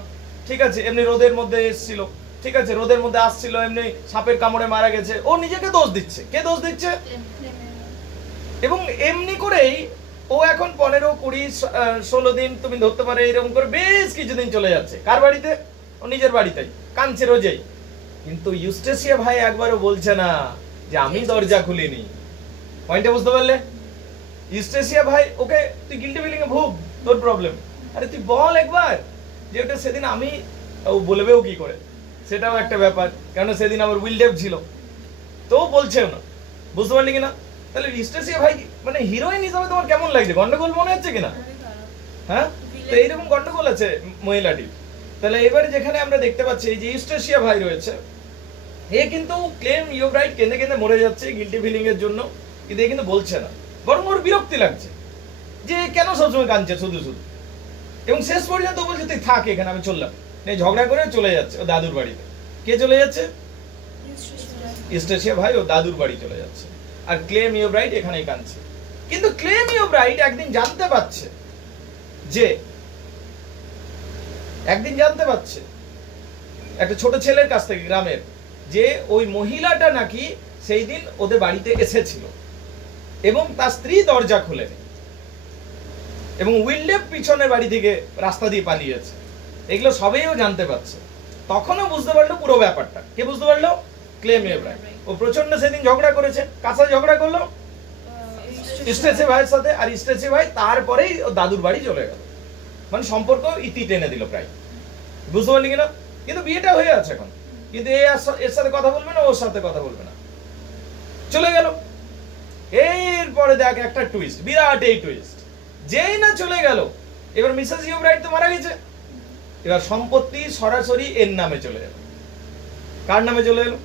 ঠিক আছে? এমনি রোদের মধ্যে এসেছিল, ঠিক আছে? রোদের মধ্যে আসছিল, এমনি সাপের কামড়ে মারা গেছে। ও নিজেকে দোষ দিচ্ছে। কে দোষ দিচ্ছে? এবং এমনি করেই ও এখন 15, 20, 16 দিন তুমি ধরতে পারো, এরকম করে বেশ কিছুদিন চলে যাচ্ছে। কার বাড়িতে? ও নিজের বাড়িতেই কাঁদছে রোজেই। কিন্তু ইউস্টেসিয়া ভাই একবারও বলছে না যে আমি দরজা খুলিনি। পয়েন্টটা বুঝতে পারলে? ইউস্টেসিয়া ভাই ওকে তুই গিল্টি ফিলিং এ ভুগ, তোর প্রবলেম, আরে তুই বল একবার যে ওটা সেদিন আমি, ও বলবেও কি করে, সেটাও একটা ব্যাপার, কারণ সেদিন আবার উইলডেভ ছিল, তো বলছেও না, বুঝতে পারলি কিনা? তাহলে ইউস্টেসিয়া ভাই মানে হিরোইন হিসাবে তোমার কেমন লাগছে? গন্ডগোল মনে হচ্ছে কিনা? হ্যাঁ, তো এইরকম গন্ডগোল আছে মহিলাটির। তাহলে এবারে যেখানে আমরা দেখতে পাচ্ছি এই যে ইউস্টেসিয়া ভাই রয়েছে, এ কিন্তু ক্লেম ইয়োবরাইট কেঁদে কেঁদে মরে যাচ্ছে গিল্টি ফিলিং এর জন্য, কিন্তু এ কিন্তু বলছে না, বরং ওর বিরক্তি লাগছে যে কেন সবসময় কাঁদছে শুধু শুধু। এবং শেষ পর্যন্ত বলছে তুই থাক এখানে, আমি চললাম, ঝগড়া করে চলে যাচ্ছে ও দাদুর বাড়িতে। কে চলে যাচ্ছে? ইউস্টেসিয়া ভাই ও দাদুর বাড়ি চলে যাচ্ছে, আর ক্লেম ইয়োবরাইট এখানেই কাঁদছে। কিন্তু ক্লেম ইয়োবরাইট একদিন জানতে পারছে একটা ছোট ছেলের কাছ থেকে গ্রামের, যে ওই মহিলাটা নাকি সেই দিন ওদের বাড়িতে এসেছিল এবং তার স্ত্রী দরজা খুলেনি এবং উইলডেভ পিছনের বাড়ি থেকে রাস্তা দিয়ে পালিয়েছে। এগুলো সবেই ও জানতে পারছে। তখনও বুঝতে পারলো পুরো ব্যাপারটা। কে বুঝতে পারলো? ক্লেম ইয়োবরাইট। ও প্রচন্ড সেদিন ঝগড়া করেছে। কার সাথে ঝগড়া করলো? ইউস্টেসিয়া ভাইয়ের সাথে। আর ইউস্টেসিয়া ভাই তারপরেই ও দাদুর বাড়ি চলে গেল, মানে সম্পর্ক ইতি টেনে দিল প্রায়, বুঝতে পারলি কিনা? কিন্তু বিয়েটা হয়ে আছে এখন, কিন্তু এর সাথে কথা বলবে না, ওর সাথে কথা বলবে না, চলে গেল। এরপরে দেখ একটা টুইস্ট, বিরাট এই টুইস্ট, যেই না চলে গেল, এবার মিসেস ইয়োবরাইট তো মারা গেছে, এবার সম্পত্তি সরাসরি এর নামে চলে গেল। কার নামে চলে এলো?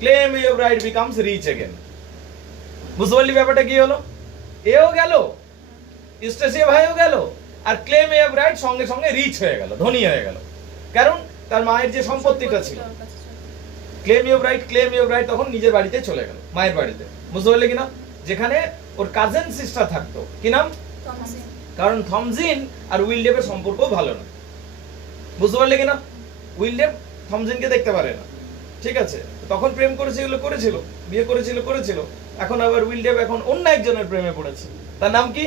Clym Yeobright becomes rich again. বুঝতে পারলি ব্যাপারটা কি হলো? এও গেল, ইউস্টেসিয়া ভাইও গেল, আর ক্লেম ইয়োবরাইট সঙ্গে সঙ্গে রিচ হয়ে গেল, ধনী হয়ে গেল। কারণ তার মায়ের যে সম্পত্তিটা ছিল, ক্লেম ইউর রাইট তখন নিজের বাড়িতে চলে গেল, মায়ের বাড়িতে, বুঝতে পারলে কিনা, যেখানে ওর কাজেন সিস্টার থাকতো, কি নাম, কারণ থমজিন আর উইলডেভের সম্পর্ক ভালো না, বুঝতে পারলে কিনা, উইলডেভ থমজিনকে দেখতে পারে না, ঠিক আছে, তখন প্রেম করেছিল, বিয়ে করেছিল, এখন আবার উইলডেভ এখন অন্য একজনের প্রেমে পড়েছে, তার নাম কি,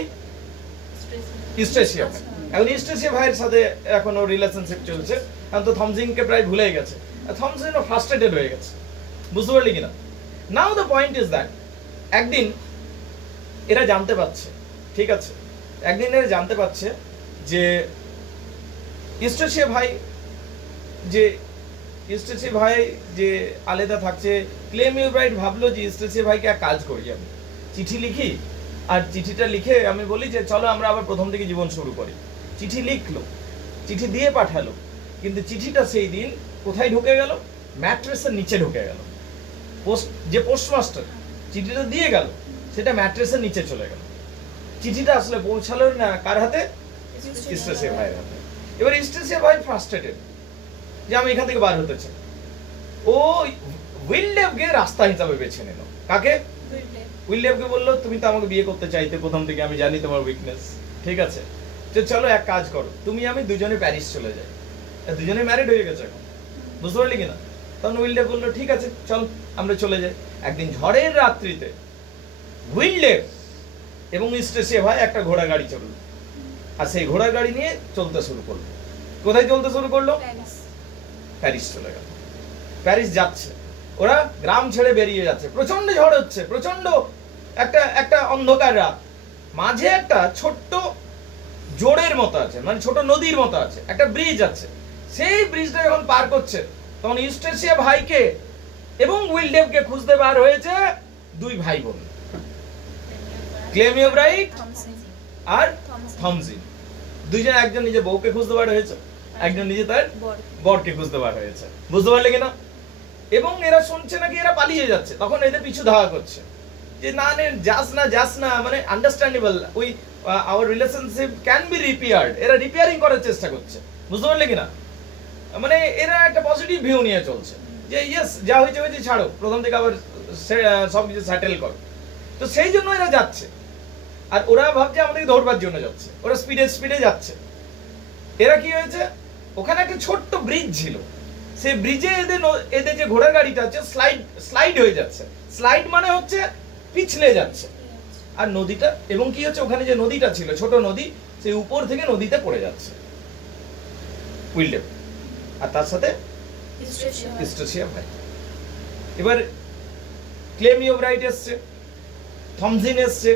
ইউস্টেসিয়া ভাই। এখন ইউস্টেসিয়া ভাইয়ের সাথে এখন ওর রিলেশনশিপ চলছে, এখন তো থমজিনকে প্রায় ভুলে গেছে, থমজিনও ফ্রাস্ট্রেটেড হয়ে গেছে, বুঝতে পারলি কিনা। নাও দ্য পয়েন্ট ইজ দ্যাট একদিন এরা জানতে পারছে, ঠিক আছে, একদিন এরা জানতে পারছে যে ইউস্টেসিয়া ভাই যে আলাদা থাকছে, ক্লেম ইউর রাইট ভাবলো যে ইউস্টেসিয়া ভাইকে এক কাজ করি, আমি চিঠি লিখি, আর চিঠিটা লিখে আমি বলি যে চলো আমরা আবার প্রথম থেকে জীবন শুরু করি। চিঠি লিখলো, চিঠি দিয়ে পাঠালো, কিন্তু চিঠিটা সেই দিন কোথায় ঢুকে গেল, ম্যাট্রেসের নিচে ঢুকে গেল। যে পোস্টমাস্টার চিঠিটা দিয়ে গেল সেটা ম্যাট্রেসের নিচে চলে গেল, চিঠিটা আসলে পৌঁছালো না কার হাতে, ইউস্টেসিয়া ভাইয়ের হাতে। এবার ইউস্টেসিয়া ভাই ফ্রাস্ট্রেটেড যে আমি এখান থেকে বার হতে চাই, ও উইলডেভকে রাস্তা হিসাবে বেছে নিল। কাকে, উইলডেভকে বললো তুমি তো আমাকে বিয়ে করতে চাইতে প্রথম থেকে, আমি জানি তোমার উইকনেস, ঠিক আছে, যে চলো এক কাজ করো, তুমি আমি দুজনে প্যারিস চলে যাই, দুজনে ম্যারিড হয়ে গেছে এখন, বুঝতে পারলি কিনা। তখন উইলডেভ বললো ঠিক আছে চল আমরা চলে যাই। একদিন ঝড়ের রাত্রিতে উইলডেভ এবং ইউস্টেসিয়া ভাই একটা ঘোড়া গাড়ি চললো, আর সেই ঘোড়া গাড়ি নিয়ে চলতে শুরু করলো। কোথায় চলতে শুরু করলো, প্যারিস চলে গেল, প্যারিস যাচ্ছে, ওরা গ্রাম ছেড়ে বেরিয়ে যাচ্ছে, প্রচন্ড ঝড় হচ্ছে, প্রচন্ড একটা অন্ধকার রাত, মাঝে একটা ছোট্ট জোড়ের মতো আছে, মানে ছোট নদীর মতো আছে, একটা ব্রিজ আছে, সেই ব্রিজটা যখন পার করছে তখন ইউস্টেসিয়া ভাইকে এবং উইলডেভকে খুঁজতে বার হয়েছে দুই ভাই বোন, ক্লেম ইউর রাইট আর থমজিন, দুইজন, একজন নিজের বউকে খুঁজতে বার হয়েছে, একজন নিজে তার বরকে খুঁজতে বার হয়েছে, বুঝতে পারলে কিনা। এবং এরা শুনছে নাকি এরা পালিয়ে যাচ্ছে, তখন এদের পিছু ধাওয়া করছে যে না যাস না, মানে understandable, we our relationship can be repaired, এরা রিপেয়ারিং করার চেষ্টা করছে, বুঝতে পারলে কিনা, মানে এরা একটা পজিটিভ ভিউ নিয়ে চলছে যে ইয়েস যা হয়েছে ছাড়ো, প্রথম থেকে আবার সবকিছু সেটেল করো। তো সেই জন্য এরা যাচ্ছে, আর ওরা ভাবছে আমাদেরকে ধরবার জন্য যাচ্ছে, ওরা স্পিডে যাচ্ছে। এরা কি হয়েছে, ওখানে একটা ছোট্ট ব্রিজ ছিল, সেই ব্রিজে এদের যে ঘোড়া গাড়িটা আছে স্লাইড হয়ে যাচ্ছে, স্লাইড মানে হচ্ছে পিছলে যাচ্ছে, আর নদীটা, এবং কি হচ্ছে ওখানে যে নদীটা ছিল ছোট নদী, সেই উপর থেকে নদীতে পড়ে যাচ্ছে উইলডেভ, আর তার সাথে ইউস্টেসিয়া ভাই। এবার ক্লেম ইউর রাইট এসছে, থমজিন এসছে,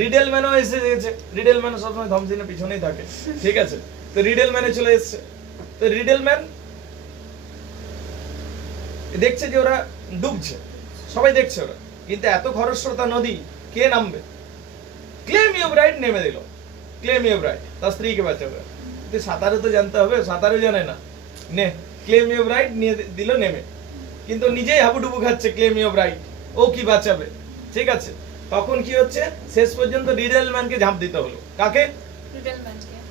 রিডেলম্যানও এসে গেছে, রিডেলম্যানও সবসময় থমজিনের পিছনেই থাকে, ঠিক আছে, তো রিডেলম্যানে চলে এসছে। তো রিডেলম্যান দেখছে যে ওরা ডুবছে, সবাই দেখছে ওরা, কিন্তু এত খরস্রোতা নদী, কে নামবে, ক্লেম ইউর রাইট নেমে দিল, ক্লেম ইউর রাইট, তার স্ত্রীকে বাঁচাবে, কিন্তু সাঁতারও তো জানতে হবে, সাঁতারও জানে না, নে ক্লেম ইউর রাইট নিয়ে দিল নেমে, কিন্তু নিজেই হাবুডুবু খাচ্ছে, ক্লেম ইউর রাইট, ও কি বাঁচাবে, ঠিক আছে। তখন কি হচ্ছে, শেষ পর্যন্ত রিডেলম্যানকে ঝাঁপ দিতে হলো, কাকে,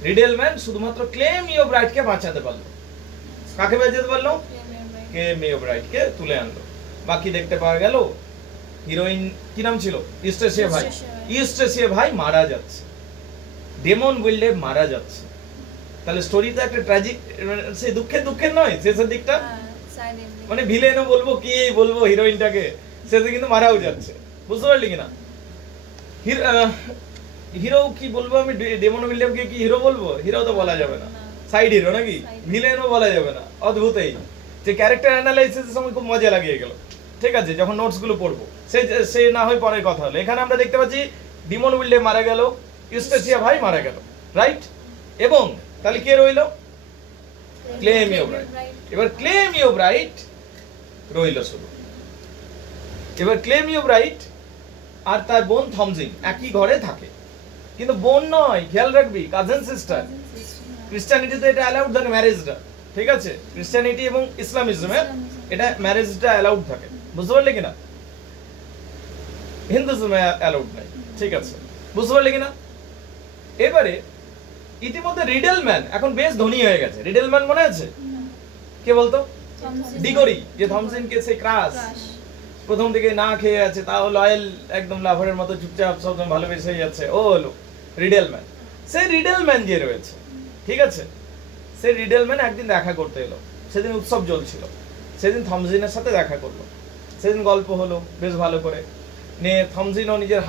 রিডেলম্যান শুধুমাত্র ক্লেম ইউর রাইটকে বাঁচাতে পারলো, কাকে বাঁচাতে পারলো, ক্লেম ইউর রাইটকে তুলে আনলো। বাকি দেখতে পাওয়া গেল হিরোইন কি নাম ছিল, ইউস্টেসিয়া ভাই মারা যাচ্ছে, ডেমন উইলডেভ মারা যাচ্ছে। তাহলে স্টোরিটা একটা ট্র্যাজিক, সেই দুঃখের নয়, শেষের দিকটা মানে ভিলেনও বলবো কি বলবো হিরোইনটাকে, শেষে কিন্তু মারাও যাচ্ছে, বুঝতে পারলি কিনা। হিরো কি বলবো আমি, ডেমন উইলডেভকে কি হিরো বলবো, হিরো তো বলা যাবে না, সাইড হিরো নাকি, ভিলেনও বলা যাবে না। অদ্ভুতই যে ক্যারেক্টার অ্যানালাইসিসের সময় খুব মজা লাগিয়ে গেল, ঠিক আছে, যখন নোটস গুলো পড়বো সে না হয় পরের কথা হলো। এখানে আমরা দেখতে পাচ্ছি ডেমন উইলডেভ মারা গেল, ইউস্টেসিয়া ভাই মারা গেল, রাইট, এবং তাহলে কে রইল, ক্লেম ইউর রাইট। এবার ক্লেম ইউর রাইট রইল শুধু, এবার ক্লেম ইউর রাইট আর তার বোন থমজিন একই ঘরে থাকে, কিন্তু বোন নয়, খেয়াল রাখবি, কাজিন সিস্টার। ক্রিশ্চিয়ানিটিতে এটা অ্যালাউড থাকে ম্যারেজটা, ঠিক আছে, ক্রিশ্চিয়ানিটি এবং ইসলামিজমে এটা ম্যারেজটা অ্যালাউড থাকে, বুঝতে পারলে কিনা, হিন্দুজমে অ্যালাউড নাই, ঠিক আছে, বুঝতে পারলে কিনা। এবারে ইতিমধ্যে রিডেলম্যান এখন বেশ ধনী হয়ে গেছে। রিডেলম্যান মনে আছে? কে বলতো? ডিগরি, যে থমসনকে সে ক্রাশ প্রথম দিকে না খেয়ে আছে, তাও লয়াল একদম লাভারের মতো চুপচাপ সবসময় ভালোবেসে যাচ্ছে, ও হলো রিডেলম্যান। সেই রিডেলম্যান যে রয়েছে, ঠিক আছে, সেই রিডেলম্যান একদিন দেখা করতে এলো। সেদিন উৎসব চলছিল, সেদিন থমসনের সাথে দেখা করলো। সেদিন গল্প হলো বেশ ভালো করে নিয়ে। থমসনও নিজের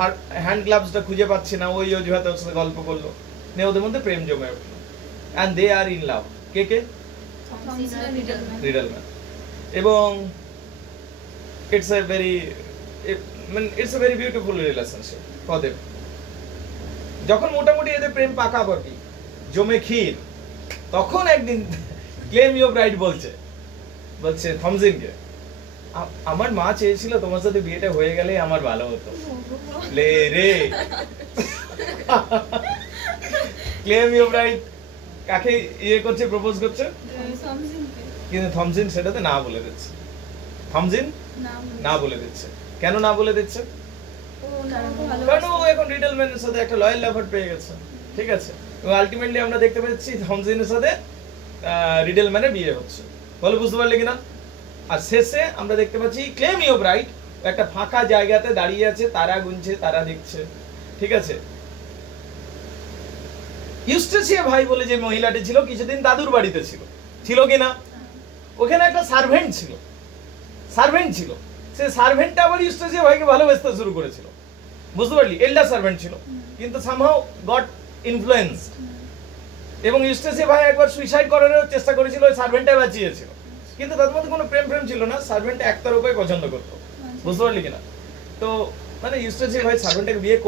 হ্যান্ড গ্লাভসটা খুঁজে পাচ্ছে না, ওই অজুহাতে ওর সাথে গল্প করলো নিয়ে, ওদের মধ্যে প্রেম জমে উঠলো। And they are in love. কে কে? রিডেলম্যান। এবং it's a very beautiful relationship for them. যখন মোটামুটি এদের প্রেম পাকাপাকি জমে ক্ষীর, তখন একদিন ক্লেমিও ব্রাইট বলছে থমসনকে, আমার মা চেয়েছিল তোমার সাথে বিয়েটা হয়ে গেলে আমার ভালো হতো। লে রে ক্লেমিও ব্রাইট কাকে ইয়ে করছে, প্রপোজ করছে, কিন্তু থমসন সেটাতে না বলে দিচ্ছে। থমসন না বলে দিচ্ছে। কেন না বলে দিচ্ছে? কারণ ও এখন রিডেলম্যানের সাথে একটা লয়াল লাভার পেয়ে গেছে, ঠিক আছে। এবং আলটিমেটলি আমরা দেখতে পাচ্ছি থমসনের সাথে রিডেলম্যানের বিয়ে হচ্ছে। বলো বুঝতে পারলে কিনা? আর শেষে আমরা দেখতে পাচ্ছি ক্লেমিও ব্রাইট একটা ফাঁকা জায়গাতে দাঁড়িয়ে আছে, তারা গুনছে, তারা দেখছে, ঠিক আছে। ইউস্টেসিয়া ভাই বলে যে মহিলাটি ছিল, কিছুদিন দাদুর বাড়িতে ছিল কিনা? ওখানে একটা সার্ভেন্ট ছিল, সে সার্ভেন্টটা আবার ইউস্টেসিয়া ভাইকে ভালোবাসতে শুরু করেছিল, বুঝতে পারলি? এল্ডার সার্ভেন্ট ছিল, কিন্তু সামহাউ গট ইনফ্লুয়েন্সড। এবং ইউস্টেসিয়া ভাই একবার সুইসাইড করার চেষ্টা করেছিল, ওই সার্ভেন্টটা বাঁচিয়েছিল, কিন্তু তাদের মধ্যে কোনো প্রেম ছিল না। সার্ভেন্ট একতরফাই পছন্দ করতো, বুঝতে পারলি কিনা? তো মানে ইউস্টেসিয়া ভাই সার্ভেন্টটাকে বিয়ে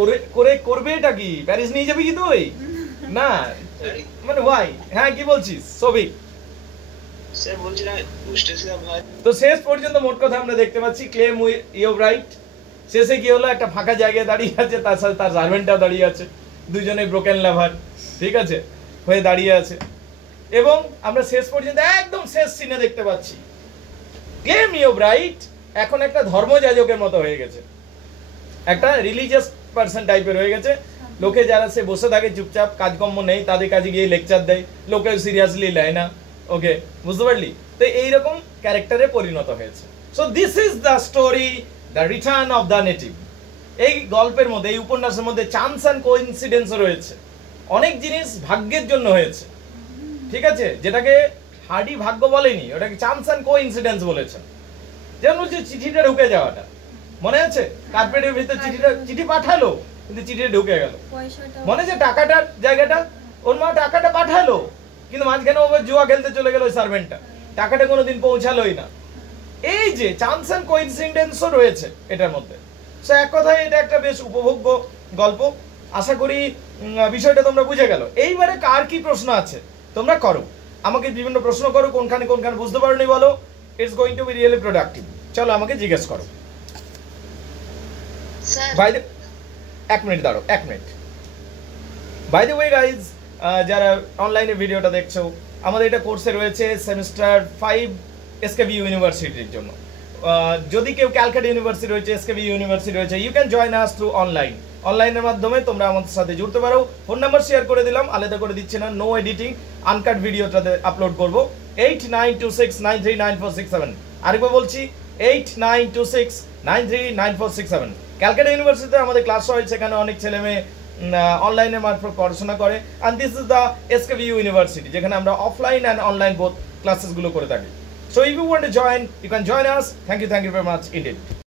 করবে এটা কি প্যারিস নিয়ে যাবি কি তুই? না মানে ওয়াই? হ্যাঁ কি বলছিস সবিক? স্যার বলছিলাম ইউস্টেসিয়া ভাই। তো শেষ পর্যন্ত মোট কথা আমরা দেখতে পাচ্ছি ক্লেমিও ব্রাইট শেষে কি হলো, একটা ফাঁকা জায়গায় দাঁড়িয়ে আছে, তার সাথে তার সার্ভেন্টটাও দাঁড়িয়ে আছে, দুজনেই ব্রোকেন লাভার, ঠিক আছে, হয়ে দাঁড়িয়ে আছে। এবং আমরা শেষ পর্যন্ত একদম শেষ সিনে দেখতে পাচ্ছি ক্লেমিও ব্রাইট এখন একটা ধর্মযাজকের মতো হয়ে গেছে, একটা রিলিজিয়াস পার্সন টাইপের হয়ে গেছে। লোকে যারা সে বসে থাকে চুপচাপ, কাজকর্ম নেই, তাদের কাছে গিয়ে লেকচার দেয়, লোকে সিরিয়াসলি নেয় না। ওকে, বুঝতে পারলি? তো এইরকম ক্যারেক্টারে পরিণত হয়েছে। So this is the story, the return of the native. এই গল্পের মধ্যে, এই উপন্যাসের মধ্যে চান্স অ্যান্ড কোইন্সিডেন্স রয়েছে, অনেক জিনিস ভাগ্যের জন্য হয়েছে, ঠিক আছে, যেটাকে হার্ডি ভাগ্য বলেনি, ওটাকে চান্স অ্যান্ড কোইন্সিডেন্স বলেছেন। যেমন হচ্ছে চিঠিটা ঢুকে যাওয়াটা, মনে আছে? কার্পেটের ভিতর চিঠি পাঠালো, কিন্তু চিঠিটা ঢুকে গেল। মনে আছে টাকাটার জায়গাটা? ওর মা টাকাটা পাঠালো, কিন্তু মাঝখানে ওভাবে জুয়া খেলতে চলে গেল ওই সার্ভেন্টটা, টাকাটা কোনোদিন পৌঁছালোই না। এই যে চান্স অ্যান্ড কোইন্সিডেন্সও রয়েছে এটার মধ্যে। সো এক কথায় এটা একটা বেশ উপভোগ্য গল্প। আশা করি বিষয়টা তোমরা বুঝে গেল। এইবারে কার কি প্রশ্ন আছে তোমরা করো, আমাকে বিভিন্ন প্রশ্ন করো, কোনখানে বুঝতে পারোনি বলো। It's going to be really productive. চলো আমাকে জিজ্ঞেস করো। বাই দ্য এক মিনিট দাঁড়ো, এক minute. By the way guys, যারা অনলাইনে ভিডিওটা দেখছো, আমাদের এটা কোর্সে রয়েছে সেমিস্টার 5 এসকেবি ইউনিভার্সিটির জন্য। যদি কেউ ক্যালকাটা ইউনিভার্সিটি রয়েছে, এসকেবি ইউনিভার্সিটি রয়েছে, you can join us through অনলাইনের মাধ্যমে তোমরা আমাদের সাথে জুড়তে পারো। ফোন নাম্বার শেয়ার করে দিলাম, আলাদা করে দিচ্ছি না, নো এডিটিং, আনকাট ভিডিওটাতে আপলোড করবো। 8926939467। আরেকবার বলছি 8926939467। ক্যালকাটা ইউনিভার্সিটিতে আমাদের ক্লাস হয়, সেখানে অনেক ছেলে মেয়ে অনলাইনের মারফত পড়াশোনা করে। And this is the SKB university, যেখানে আমরা অফলাইন অ্যান্ড অনলাইন বোথ ক্লাসেসগুলো করে থাকি। So if you want to join, you can join us. Thank you very much indeed.